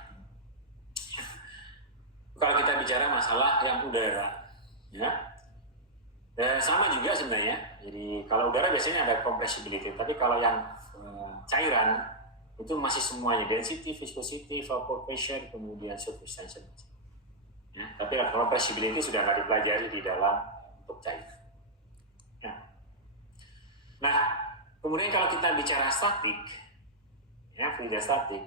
Kalau kita bicara masalah yang udara, ya, sama juga sebenarnya. Jadi kalau udara biasanya ada compressibility, tapi kalau yang cairan itu masih semuanya density, viscosity, vapor pressure, kemudian surface tension. Ya, tapi kalau compressibility sudah nggak dipelajari di dalam untuk cairan. Ya. Nah, kemudian kalau kita bicara statik, ya, fluida statik,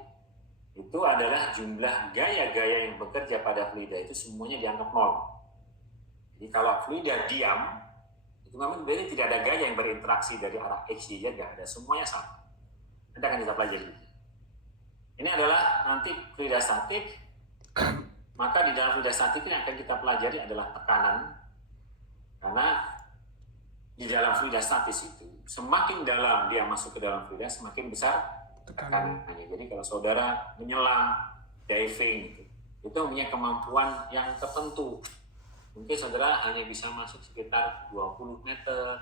itu adalah jumlah gaya-gaya yang bekerja pada fluida itu semuanya dianggap nol. Jadi kalau fluida diam, itu memang berarti tidak ada gaya yang berinteraksi dari arah X, Y, Z, nggak ada, semuanya sama. Nanti akan kita pelajari. Ini adalah nanti fluida statik. Maka di dalam fluida statik ini akan kita pelajari adalah tekanan. Karena di dalam fluida statis itu semakin dalam dia masuk ke dalam fluida, semakin besar tekanannya. Jadi kalau saudara menyelam, diving, itu punya kemampuan yang tertentu. Mungkin saudara hanya bisa masuk sekitar 20 meter.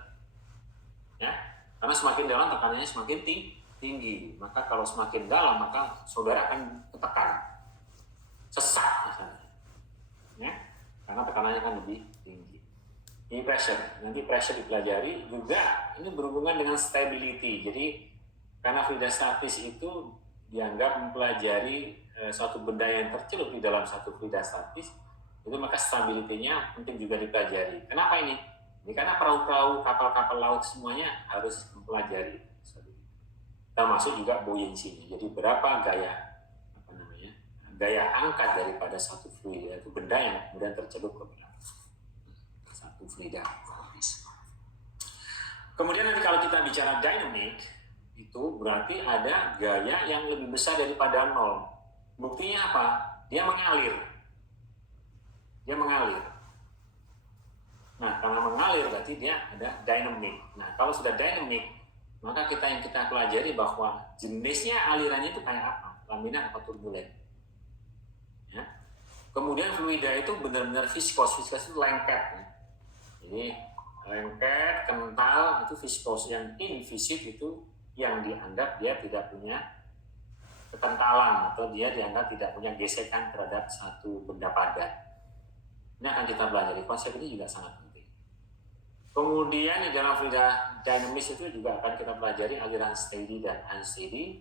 Ya, karena semakin dalam tekanannya semakin tinggi. Maka kalau semakin dalam maka saudara akan tertekan, sesak misalnya, ya, karena tekanannya kan lebih tinggi. Ini pressure, nanti pressure dipelajari juga. Ini berhubungan dengan stability. Jadi karena fluida statis itu dianggap mempelajari suatu benda yang tercelup di dalam satu fluida statis, itu maka stability-nya penting juga dipelajari. Kenapa ini? Ini karena perahu-perahu, kapal-kapal laut semuanya harus mempelajari. Termasuk juga buoyancy. Jadi berapa gaya angkat daripada satu fluida, itu benda yang kemudian tercelup ke dalam satu fluida. Kemudian nanti kalau kita bicara dynamic, itu berarti ada gaya yang lebih besar daripada nol. Buktinya apa? Dia mengalir. Nah, karena mengalir berarti dia ada dynamic. Nah, kalau sudah dynamic, maka yang kita pelajari bahwa jenisnya alirannya itu kayak apa? Laminar atau turbulen. Ya. Kemudian fluida itu benar-benar viskos itu lengket. Ya. Jadi lengket, kental, itu viskos. Yang invisib itu yang dianggap dia tidak punya kekentalan atau dia dianggap tidak punya gesekan terhadap satu benda padat. Ini akan kita pelajari, konsep ini juga sangat penting. Kemudian di dalam fluida dinamis itu juga akan kita pelajari aliran steady dan unsteady,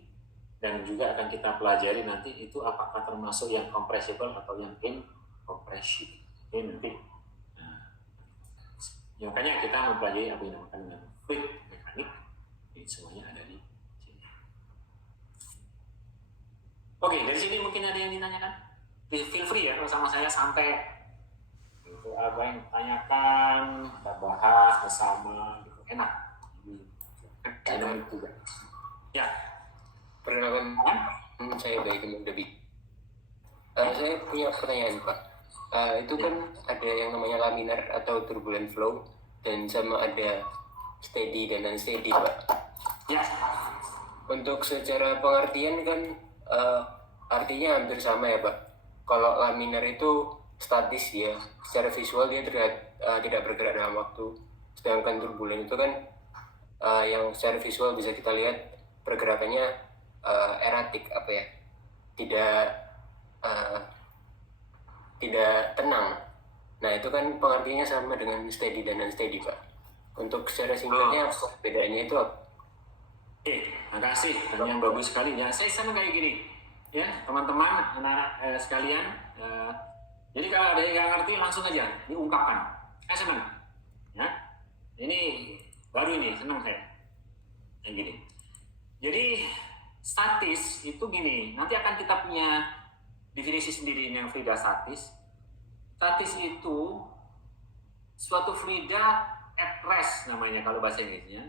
dan juga akan kita pelajari nanti itu apakah termasuk yang compressible atau yang incompressible. Ini nanti. Nah, makanya kita mempelajari apa yang dinamakan dengan fluid mekanik. Ini semuanya ada di sini. Oke, dari sini mungkin ada yang ditanyakan. Feel free ya kalau sama saya sampai itu apa yang ditanyakan, kita bahas bersama, gitu. Enak. Enak juga. Ya. Perkenalkan, saya dari Kemendagri. Saya punya pertanyaan Pak. Itu kan ada yang namanya laminar atau turbulent flow dan sama ada steady dan unsteady Pak. Ya. Untuk secara pengertian kan artinya hampir sama ya Pak. Kalau laminar itu statis ya, secara visual dia tidak bergerak dalam waktu. Sedangkan turbulent itu kan yang secara visual bisa kita lihat pergerakannya erratik apa ya, tidak tenang. Nah itu kan pengertiannya sama dengan steady dan unsteady Pak. Untuk secara singkatnya bedanya itu apa? Terima kasih, pertanyaan bagus sekali. Ya, saya senang kayak gini, ya teman-teman, anak-anak sekalian. Jadi kalau ada yang nggak ngerti langsung aja diungkapkan. Saya senang, ya. Ini baru ini senang saya. Yang gini. Jadi statis itu gini. Nanti akan kita punya definisi sendiri yang fluida statis. Statis itu suatu fluida at rest namanya kalau bahasa Inggrisnya.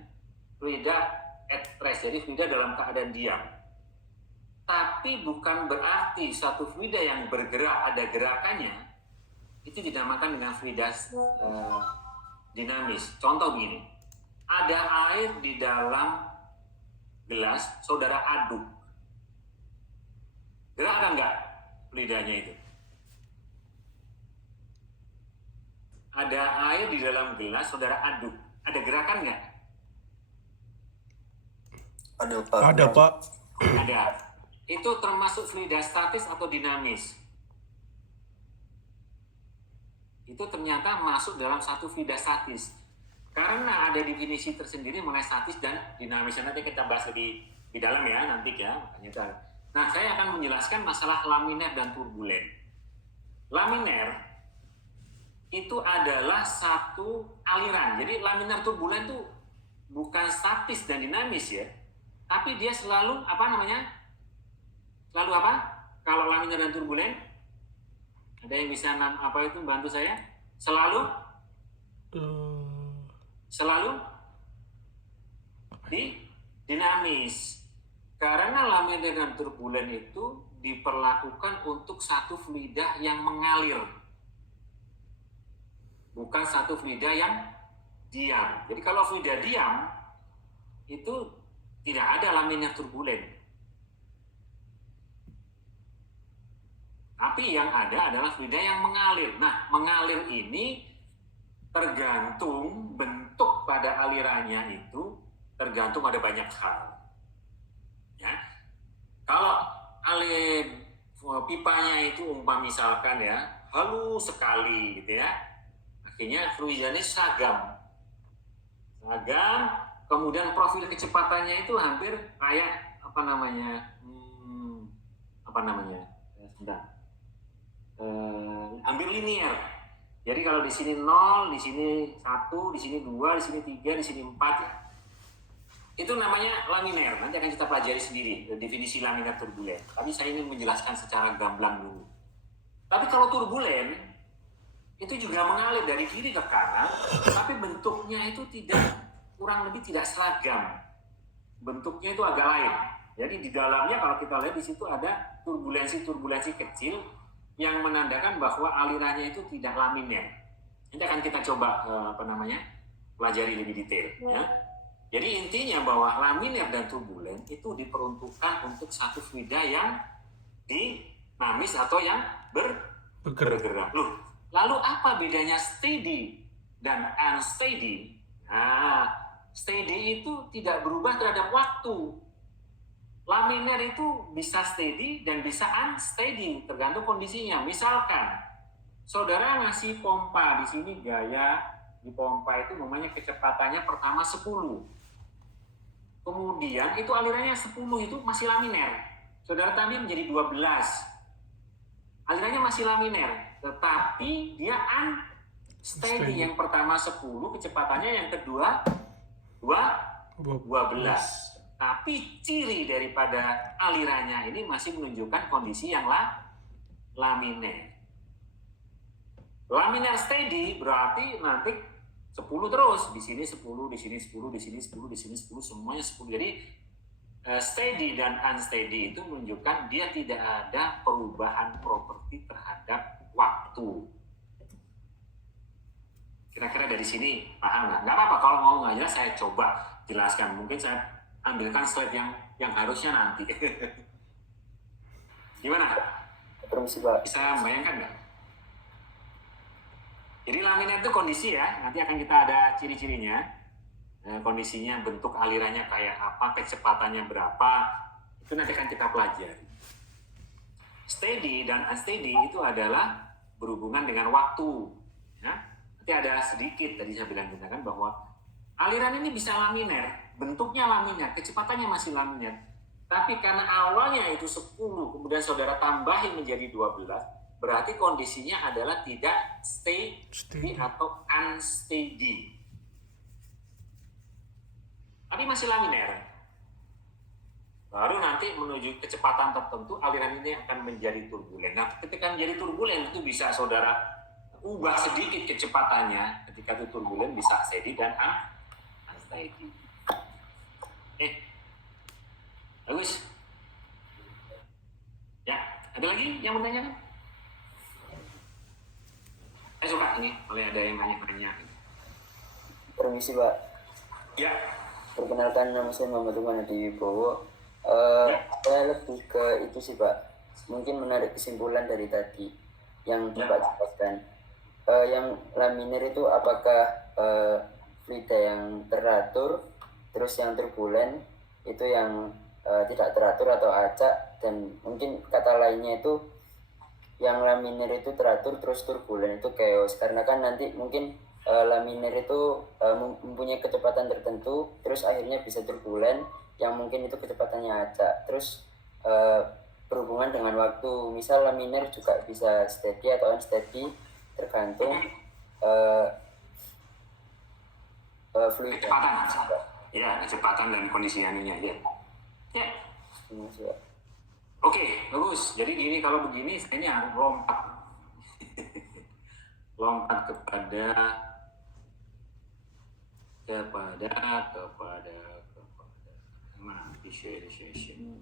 Fluida at rest. Jadi fluida dalam keadaan diam. Tapi bukan berarti satu fluida yang bergerak ada gerakannya itu dinamakan dengan fluida dinamis. Contoh begini, ada air di dalam gelas, saudara aduk. Gerak ada enggak fluidanya itu? Ada air di dalam gelas, saudara aduk. Ada gerakan enggak? Ada Pak. Ada Pak. Ada. Itu termasuk fluida statis atau dinamis? Itu ternyata masuk dalam satu fluida statis. Karena ada definisi tersendiri mengenai statis dan dinamis. Nanti kita bahas lebih di dalam ya, nanti ya. Nah, saya akan menjelaskan masalah laminer dan turbulen. Laminer itu adalah satu aliran. Jadi laminar turbulen itu bukan statis dan dinamis ya. Tapi dia selalu Selalu apa? Kalau laminar dan turbulen, ada yang bisa apa itu bantu saya? Selalu dinamis. Karena laminar dan turbulen itu diperlakukan untuk satu fluida yang mengalir, bukan satu fluida yang diam. Jadi kalau fluida diam itu tidak ada laminar turbulen. Tapi yang ada adalah fluida yang mengalir. Nah, mengalir ini tergantung bentuk pada alirannya itu, tergantung pada banyak hal. Ya. Kalau alir pipanya itu misalkan ya, halus sekali gitu ya. Akhirnya fluidanya seragam. Kemudian profil kecepatannya itu hampir kayak hampir linear. Jadi kalau di sini 0, di sini 1, di sini 2, di sini 3, di sini 4 ya. Itu namanya laminer. Nanti akan kita pelajari sendiri definisi laminar turbulen. Tapi saya ingin menjelaskan secara gamblang dulu. Tapi kalau turbulen itu juga mengalir dari kiri ke kanan, tapi bentuknya itu kurang lebih tidak seragam. Bentuknya itu agak lain. Jadi di dalamnya kalau kita lihat di situ ada turbulensi kecil yang menandakan bahwa alirannya itu tidak laminer. Ini akan kita coba pelajari lebih detail. Ya. Jadi intinya bahwa laminer dan turbulen itu diperuntukkan untuk satu fluida yang dinamis atau yang bergerak. Lalu apa bedanya steady dan unsteady. Nah, steady itu tidak berubah terhadap waktu. Laminer itu bisa steady dan bisa unsteady, tergantung kondisinya. Misalkan, saudara ngasih pompa di sini gaya di pompa itu namanya kecepatannya pertama 10. Kemudian itu alirannya 10 itu masih laminer. Saudara tadi menjadi 12. Alirannya masih laminer, tetapi dia unsteady. Yang pertama 10 kecepatannya, yang kedua 12. Tapi ciri daripada alirannya ini masih menunjukkan kondisi yang laminer. Laminer steady berarti nanti 10 terus, di sini 10, di sini 10, di sini 10, di sini 10, semuanya 10. Jadi steady dan unsteady itu menunjukkan dia tidak ada perubahan properti terhadap waktu. Kira-kira dari sini paham nggak? Nggak apa-apa, kalau mau nggak jelas saya coba jelaskan. Mungkin saya ambilkan slide yang harusnya nanti. Gimana? Permisi Pak. Bisa bayangkan nggak? Jadi laminer itu kondisi ya, nanti akan kita ada ciri-cirinya. Kondisinya, bentuk alirannya kayak apa, kecepatannya berapa, itu nanti akan kita pelajari. Steady dan unsteady itu adalah berhubungan dengan waktu. Ya? Nanti ada sedikit, tadi saya bilang kan bahwa aliran ini bisa laminer, bentuknya laminer, kecepatannya masih laminer. Tapi karena awalnya itu 10, kemudian saudara tambahin menjadi 12, berarti kondisinya adalah tidak steady atau unsteady. Tapi masih laminer. Baru nanti menuju kecepatan tertentu, aliran ini akan menjadi turbulen. Nah, ketika menjadi turbulen itu bisa saudara ubah sedikit kecepatannya. Ketika itu turbulen bisa steady dan unsteady. Bagus. Ya, ada lagi yang bertanya? Saya suka ini, kalau ada yang nanya-nanya. Permisi Pak. Ya. Perkenalkan, nama saya Muhammad Tuhan Hadi Wibowo. Saya lebih ke itu sih Pak, mungkin menarik kesimpulan dari tadi yang Bapak jelaskan. Yang laminer itu apakah fluida yang teratur, terus yang turbulen itu yang tidak teratur atau acak, dan mungkin kata lainnya itu yang laminer itu teratur terus turbulen itu chaos, karena kan nanti mungkin laminer itu mempunyai kecepatan tertentu, terus akhirnya bisa turbulen yang mungkin itu kecepatannya acak, terus berhubungan dengan waktu. Misal laminer juga bisa steady atau unsteady tergantung fluid. Kecepatan. Ya, kecepatan dan kondisi anunya ya. Ya. Oke, bagus. Jadi gini, kalau begini saya ini harus lompat kepada mana visualization.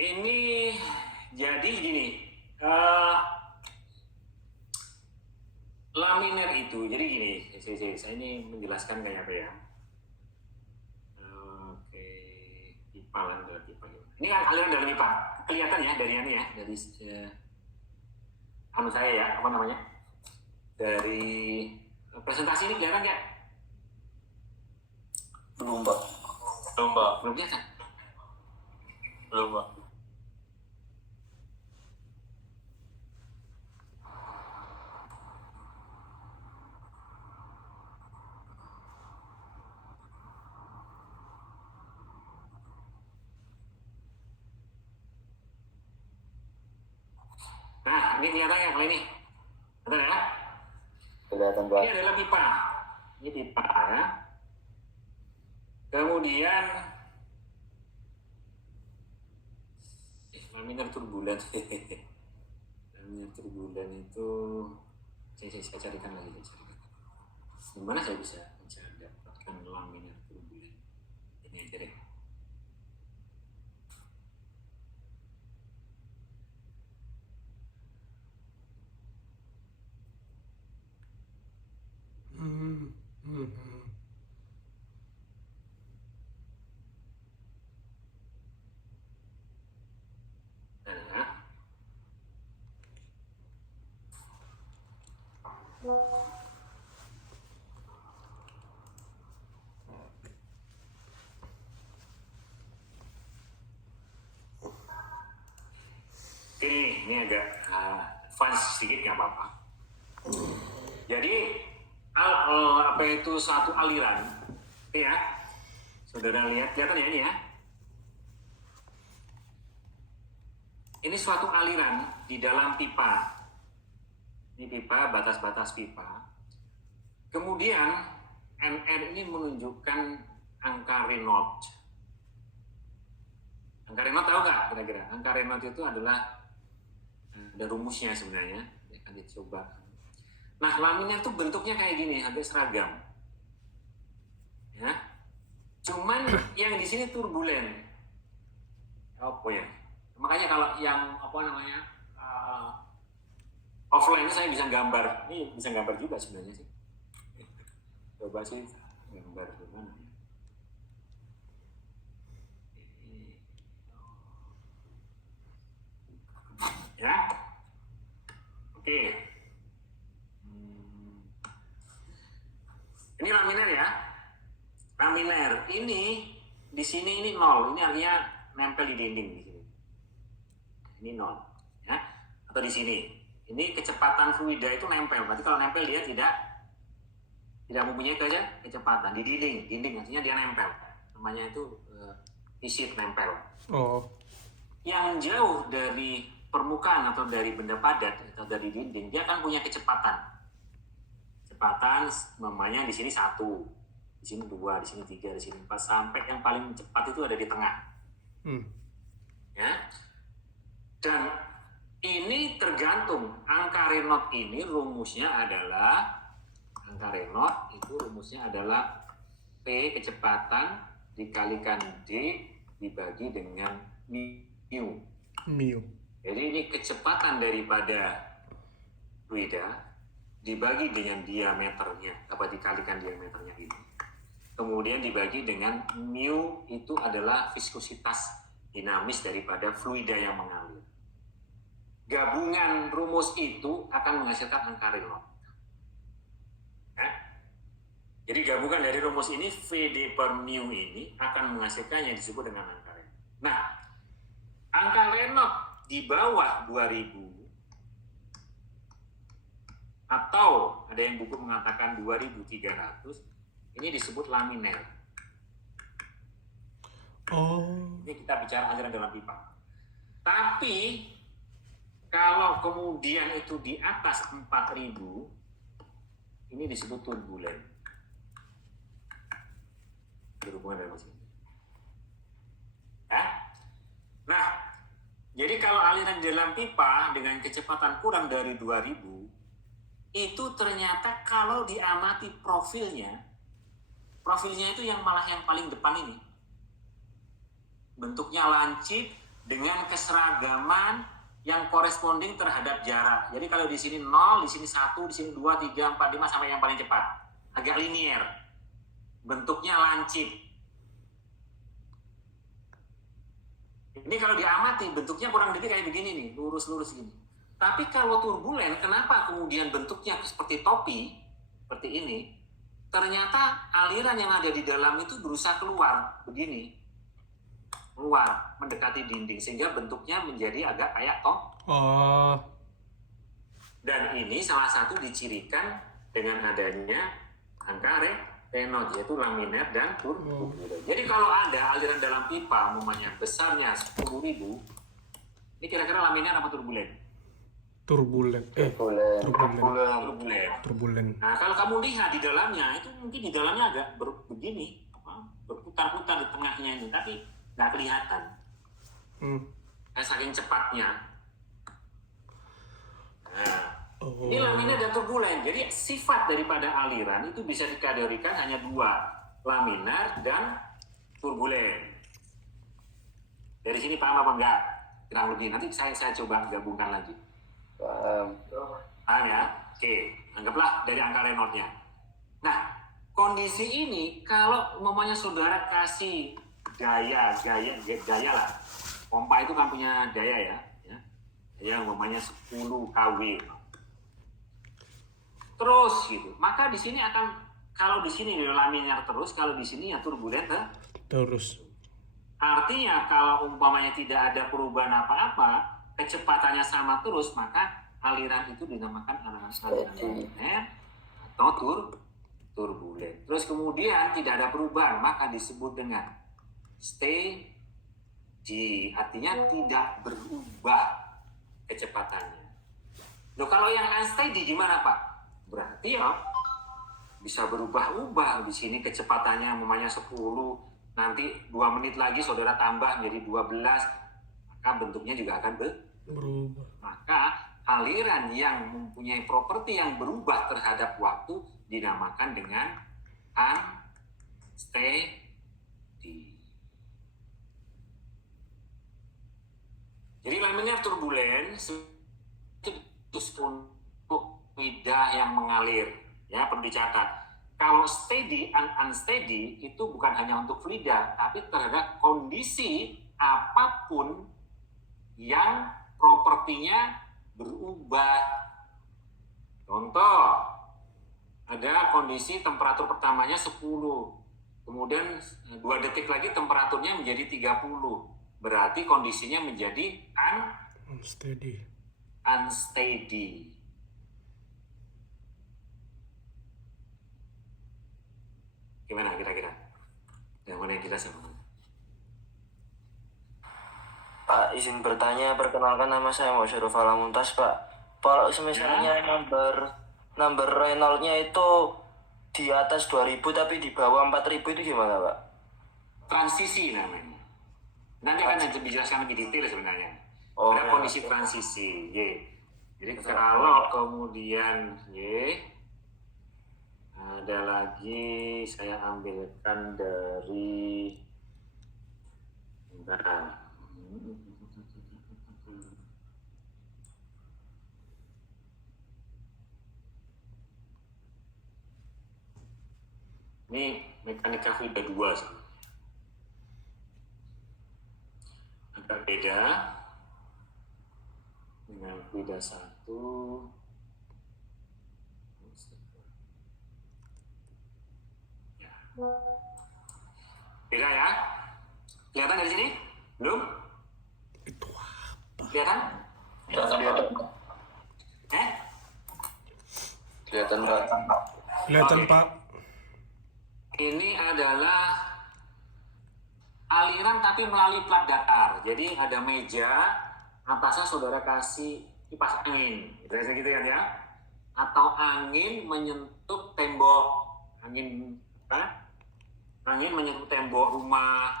Ini jadi gini, laminer itu jadi gini, saya ini menjelaskan kayak apa ya. Oke, IPA lah, dalam IPA. Ini kan aliran dalam IPA, kelihatan ya dari ini ya, dari anu saya ya, apa namanya, dari presentasi ini kelihatan nggak? Belum Pak. Belum kelihatan. Belum Pak. Nah, ini kelihatan ya kalau ini, betul ya? kelihatan Pak. Ini adalah pipa. Ini pipa ya. Kemudian laminar turbulen. Laminar turbulen itu saya carikan lagi. Gimana saya bisa dapatkan laminar turbulen? Ini aja deh. Nah, ini agak advance sedikit nggak apa-apa. Jadi apa itu suatu aliran, ya? Saudara lihat, kelihatan ya ini ya? Ini suatu aliran di dalam pipa. Ini pipa, batas-batas pipa. Kemudian NR ini menunjukkan angka Reynolds. Angka Reynolds tahu nggak kira-kira? Angka Reynolds itu adalah ada rumusnya sebenarnya. Akan dicoba. Nah, laminar itu bentuknya kayak gini, hampir seragam. Ya. Cuman yang di sini turbulen. Apa ya? Makanya kalau yang offline saya bisa gambar. Ini bisa gambar juga sebenarnya sih. Coba sih gambar gimana ya. Ya. Oke. Ini laminar ya. Laminar ini di sini ini 0. Ini artinya nempel di dinding di sini. Ini 0 ya. Atau di sini. Ini kecepatan fluida itu nempel. Berarti kalau nempel dia tidak mempunyai kecepatan di dinding artinya dia nempel. Namanya itu visit nempel. Oh. Yang jauh dari permukaan atau dari benda padat atau dari dinding dia akan punya kecepatan. Kecepatan namanya di sini 1, di sini 2, di sini 3, di sini 4 sampai yang paling cepat itu ada di tengah. Ya. Dan ini tergantung angka Reynolds ini rumusnya adalah P kecepatan dikalikan D dibagi dengan mu. Jadi ini kecepatan daripada fluida dibagi dengan diameternya, dikalikan diameternya ini. Kemudian dibagi dengan mu itu adalah viskositas dinamis daripada fluida yang mengalir. Gabungan rumus itu akan menghasilkan angka Reynolds. Ya. Jadi gabungan dari rumus ini VD per mu ini akan menghasilkan yang disebut dengan angka Reynolds. Nah, angka Reynolds di bawah 2000 atau ada yang buku mengatakan 2300 ini disebut laminar. Ini kita bicara aliran dalam pipa. Tapi kalau kemudian itu di atas 4000 ini disebut turbulen. Berhubungan dengan sini. Ya? Nah, jadi kalau aliran di dalam pipa dengan kecepatan kurang dari 2000 itu ternyata kalau diamati profilnya itu yang malah yang paling depan ini. Bentuknya lancip dengan keseragaman yang corresponding terhadap jarak. Jadi kalau di sini 0, di sini 1, di sini 2, 3, 4, 5 sampai yang paling cepat. Agak linier. Bentuknya lancip. Ini kalau diamati bentuknya kurang lebih kayak begini nih, lurus-lurus gini. Tapi kalau turbulen, kenapa kemudian bentuknya seperti topi, seperti ini? Ternyata aliran yang ada di dalam itu berusaha keluar, begini. Keluar, mendekati dinding, sehingga bentuknya menjadi agak kayak top. Dan ini salah satu dicirikan dengan adanya angka Reynolds, yaitu laminar dan turbulen. Jadi kalau ada aliran dalam pipa, umumnya besarnya 10.000, ini kira-kira laminar apa turbulen? turbulen. Turbulen. Turbulen. Nah, kalau kamu lihat di dalamnya, itu mungkin di dalamnya agak begini, berputar-putar di tengahnya ini, tapi nggak kelihatan. Saking cepatnya. Nah, ini laminar dan turbulen. Jadi sifat daripada aliran itu bisa dikategorikan hanya dua, laminar dan turbulen. Dari sini paham apa enggak? Kurang lebih. Nanti saya coba gabungkan lagi. Paham ya? Oke, anggaplah dari angka Reynolds-nya. Nah, kondisi ini kalau umpamanya saudara kasih gaya lah. Pompa itu kan punya daya ya. Yang umpamanya 10 kW. Terus gitu. Maka di sini akan, kalau di sini laminar terus, kalau di sini ya turbulen Terus. Artinya kalau umpamanya tidak ada perubahan apa-apa, kecepatannya sama terus, maka aliran itu dinamakan aliran laminar atau turbulen. Terus kemudian tidak ada perubahan, maka disebut dengan steady. Artinya tidak berubah kecepatannya. Loh, kalau yang unsteady gimana Pak? Berarti ya bisa berubah-ubah. Di sini kecepatannya umpamanya 10, nanti 2 menit lagi saudara tambah menjadi 12, maka bentuknya juga akan berubah. Maka aliran yang mempunyai properti yang berubah terhadap waktu dinamakan dengan unsteady. Jadi laminar turbulen itu untuk fluida yang mengalir, ya, perlu dicatat. Kalau steady and unsteady itu bukan hanya untuk fluida, tapi terhadap kondisi apapun yang propertinya berubah. Contoh, ada kondisi temperatur pertamanya 10, kemudian 2 detik lagi temperaturnya menjadi 30. Berarti kondisinya menjadi unsteady. Gimana kira-kira? Yang mana yang kita sama? Pak, izin bertanya, perkenalkan nama saya Musyarif Alamuntas, Pak. Kalau misalnya number Reynolds-nya itu di atas 2000 tapi di bawah 4000 itu gimana, Pak? Transisi namanya. Nanti akan dijelaskan lebih detail sebenarnya. Oh, ada kondisi transisi, Jadi kalau kemudian ada lagi, saya ambilkan dari ini mekanika fluida 2 sebenarnya. Agak beda dengan fluida 1. Ya. Beda ya? Kelihatan dari sini? Belum? Itu apa? Kelihatan? Kelihatan, Pak. Ini adalah aliran tapi melalui plat datar. Jadi ada meja, atasnya saudara kasih kipas angin, gitu kan ya? Atau angin menyentuh tembok, angin menyentuh tembok rumah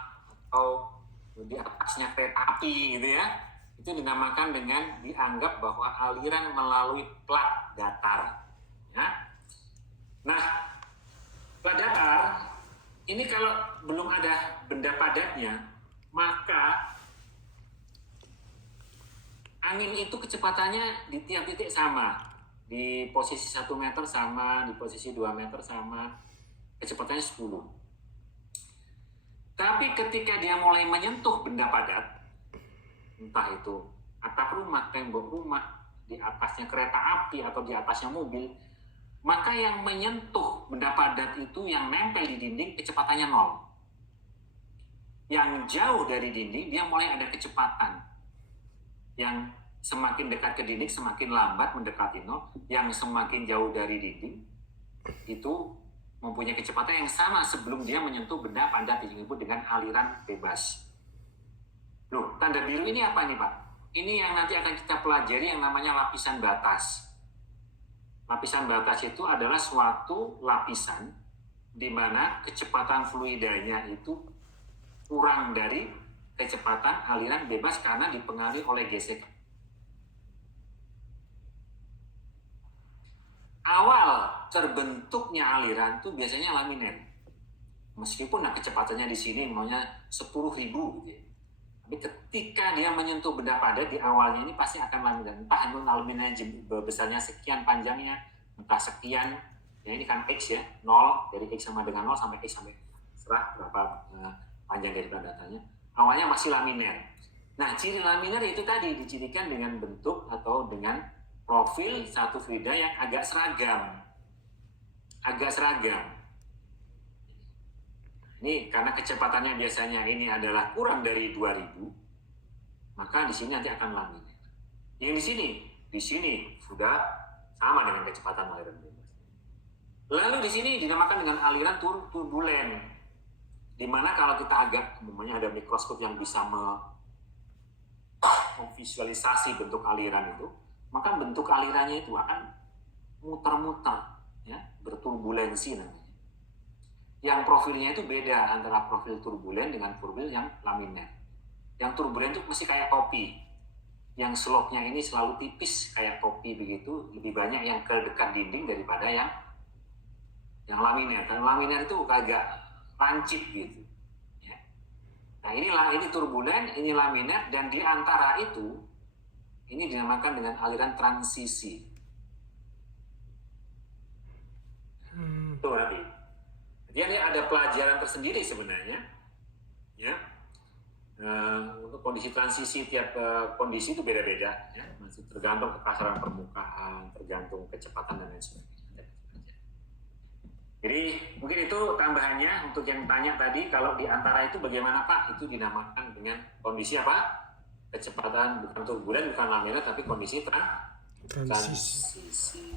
atau di atasnya kereta api, gitu ya? Itu dinamakan dengan dianggap bahwa aliran melalui plat datar. Ya? Nah, plat datar ini kalau belum ada benda padatnya, maka angin itu kecepatannya di tiap titik sama. Di posisi 1 meter sama, di posisi 2 meter sama, kecepatannya 10. Tapi ketika dia mulai menyentuh benda padat, entah itu atap rumah, tembok rumah, di atasnya kereta api atau di atasnya mobil, maka yang menyentuh benda padat itu yang nempel di dinding kecepatannya 0. Yang jauh dari dinding dia mulai ada kecepatan. Yang semakin dekat ke dinding semakin lambat mendekati 0. Yang semakin jauh dari dinding itu mempunyai kecepatan yang sama sebelum dia menyentuh benda padat yang disebut dengan aliran bebas. Loh, tanda biru ini apa nih Pak? ini yang nanti akan kita pelajari yang namanya lapisan batas. Lapisan batas itu adalah suatu lapisan di mana kecepatan fluidanya itu kurang dari kecepatan aliran bebas karena dipengaruhi oleh gesekan. Awal terbentuknya aliran itu biasanya laminer. Meskipun kecepatannya di sini maunya 10.000 gitu ya. Tapi ketika dia menyentuh benda padat di awalnya ini pasti akan laminer. Entah laminnya besarnya sekian, panjangnya entah sekian. Ya ini kan X ya, 0, dari X sama dengan 0 sampai X sampai serah berapa panjang dari datanya. Awalnya masih laminer. Nah, ciri laminer itu tadi dicirikan dengan bentuk atau dengan profil satu fluida yang agak seragam. Agak seragam. Ini karena kecepatannya biasanya ini adalah kurang dari 2000, maka di sini nanti akan laminer. Yang di sini sudah sama dengan kecepatan aliran bebas. Lalu di sini dinamakan dengan aliran turbulen, di mana kalau kita agak, umumnya ada mikroskop yang bisa memvisualisasi bentuk aliran itu, maka bentuk alirannya itu akan muter-muter, ya, berturbulensi namanya. Yang profilnya itu beda antara profil turbulen dengan profil yang laminer. Yang turbulen itu mesti kayak topi, yang slope-nya ini selalu tipis kayak topi begitu, lebih banyak yang ke dekat dinding daripada yang laminer. Karena laminer itu agak lancip gitu. Ya. Nah ini turbulen, ini laminer, dan di antara itu ini dinamakan dengan aliran transisi. Tuh nanti. Jadi ada pelajaran tersendiri sebenarnya. Ya. Untuk kondisi transisi tiap kondisi itu beda-beda. Ya. Masih tergantung kekasaran permukaan, tergantung kecepatan dan lain sebagainya. Jadi mungkin itu tambahannya untuk yang tanya tadi, kalau di antara itu bagaimana Pak? Itu dinamakan dengan kondisi apa? Kecepatan bukan turbulen, bukan laminer, tapi kondisi transisi.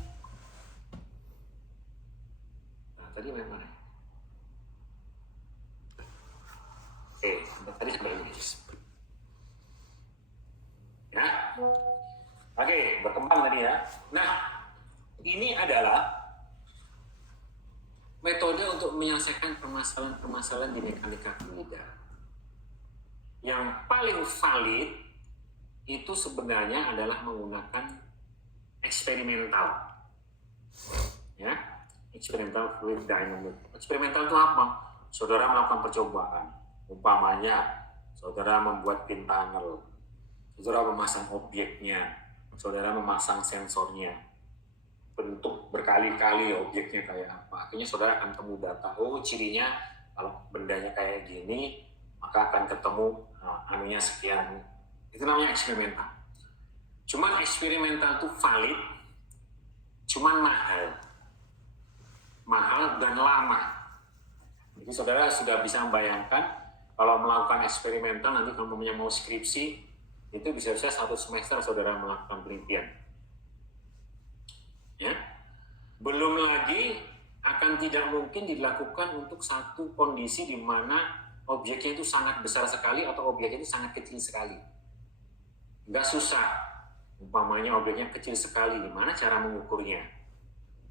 Nah, tadi mana? Oke, tadi sampai ini. Ya. Oke, berkembang tadi ya. Nah, ini adalah metode untuk menyelesaikan permasalahan-permasalahan di mekanika fluida. Yang paling valid itu sebenarnya adalah menggunakan eksperimental. Ya, eksperimental fluid dynamics. Eksperimental itu apa? Saudara melakukan percobaan. Umpamanya, saudara membuat pin tunnel. Saudara memasang objeknya. Saudara memasang sensornya. Bentuk berkali-kali objeknya kayak apa. Akhirnya saudara akan ketemu data. Oh, cirinya kalau bendanya kayak gini, maka akan ketemu anunya sekian. Itu namanya eksperimental. Cuman eksperimental itu valid, cuman mahal dan lama. Jadi saudara sudah bisa membayangkan kalau melakukan eksperimental nanti kalau mau skripsi itu bisa-bisa 1 semester saudara melakukan penelitian. Ya. Belum lagi akan tidak mungkin dilakukan untuk satu kondisi di mana objeknya itu sangat besar sekali atau objeknya itu sangat kecil sekali. Nggak susah. Umpamanya objeknya kecil sekali, gimana cara mengukurnya?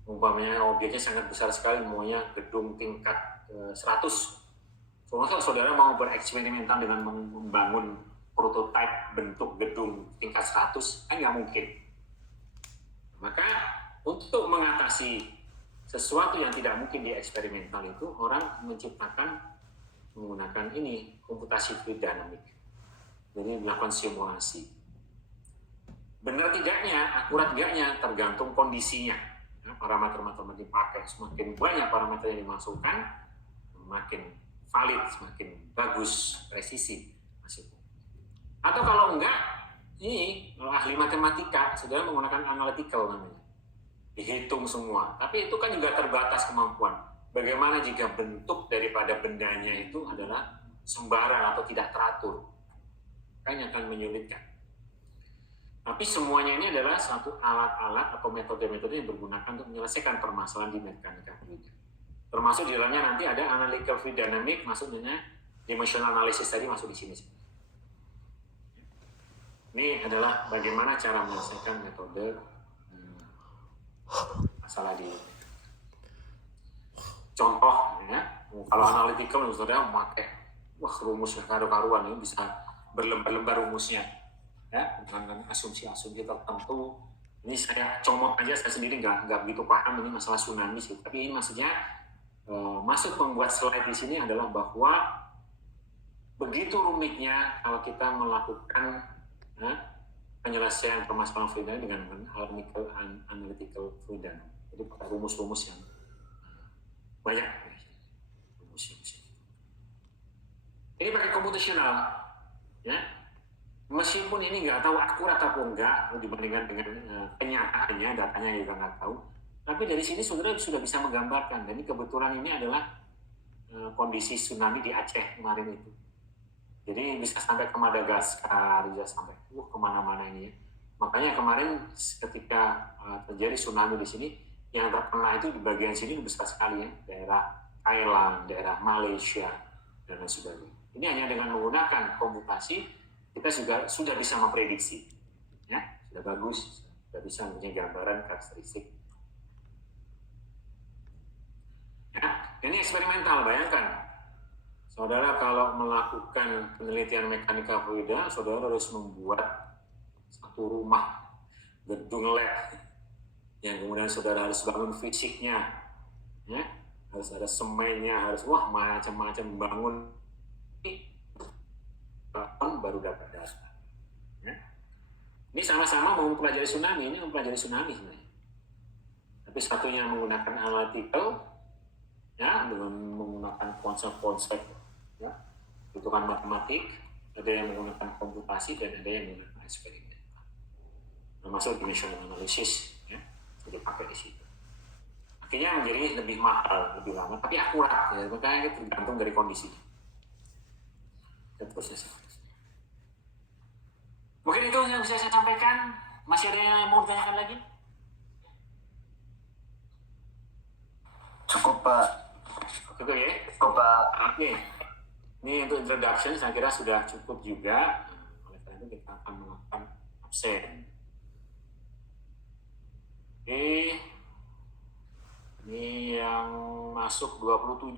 Umpamanya objeknya sangat besar sekali, maunya gedung tingkat 100. Soalnya saudara mau bereksperimental dengan membangun prototipe bentuk gedung tingkat 100, kan nggak mungkin. Maka untuk mengatasi sesuatu yang tidak mungkin di eksperimental itu, orang menciptakan menggunakan ini, komputasi fluid dynamic. Jadi melakukan simulasi. Benar tidaknya, akurat tidaknya, tergantung kondisinya. Ya, parameter-parameter dipakai, semakin banyak parameter yang dimasukkan, semakin valid, semakin bagus, presisi masuknya. Atau kalau enggak, ini kalau ahli matematika, saudara menggunakan analytical namanya. Dihitung semua, tapi itu kan juga terbatas kemampuan. Bagaimana jika bentuk daripada bendanya itu adalah sembarang atau tidak teratur? Kan akan menyulitkan. Tapi semuanya ini adalah satu alat-alat atau metode-metode yang digunakan untuk menyelesaikan permasalahan di mekanika fluida. Termasuk di dalamnya nanti ada analytical fluid dynamic, maksudnya dimensional analysis tadi masuk di sini. Ini adalah bagaimana cara menyelesaikan metode masalah di contoh ya. Kalau analytical saudara memakai rumus karu-karuan ini bisa berlembar-lembar rumusnya ya dengan asumsi-asumsi tertentu. Ini saya comot aja, saya sendiri nggak begitu paham ini masalah tsunami sih, tapi ini maksudnya maksud membuat slide di sini adalah bahwa begitu rumitnya kalau kita melakukan penyelesaian permasalahan fluid dynamics dengan analytical fluid dynamics. Jadi pakai rumus-rumus yang banyak. Ini pakai komputasional, ya. Meskipun ini nggak tahu akurat atau enggak dibandingkan dengan kenyataannya, datanya juga nggak tahu. Tapi dari sini saudara sudah bisa menggambarkan. Dan ini kebetulan ini adalah kondisi tsunami di Aceh kemarin itu. Jadi bisa sampai ke Madagaskar, bisa sampai kemana-mana ini. Makanya kemarin ketika terjadi tsunami di sini, yang terkena itu di bagian sini besar sekali ya, daerah Thailand, daerah Malaysia, dan lain sebagainya. Ini hanya dengan menggunakan komputasi kita sudah bisa memprediksi, ya sudah bagus, sudah bisa mempunyai gambaran karakteristik. Ya, ini eksperimental, bayangkan. Saudara kalau melakukan penelitian mekanika fluida, saudara harus membuat satu rumah, gedung lab, yang kemudian saudara harus bangun fisiknya, ya, harus ada semennya, harus macam-macam bangun, baru dapat data. Ya. Ini sama-sama mau mempelajari tsunami, ini mempelajari tsunami sebenarnya. Tapi satunya menggunakan analytical, ya, dengan menggunakan konsep-konsep, ya, hitungan matematik, ada yang menggunakan komputasi dan ada yang menggunakan eksperimen. Termasuk dimensional analysis, ya, jadi pakai di situ. Akhirnya menjadi lebih mahal, lebih lama, tapi akurat, ya, makanya tergantung dari kondisinya. Dan prosesnya. Mungkin itu yang bisa saya sampaikan. Masih ada yang mau ditanyakan lagi? Cukup Pak. Cukup ya? Cukup Pak. Oke. Ini untuk introduction saya kira sudah cukup juga. Oleh karena itu kita akan melakukan absen. Oke. Ini yang masuk 27.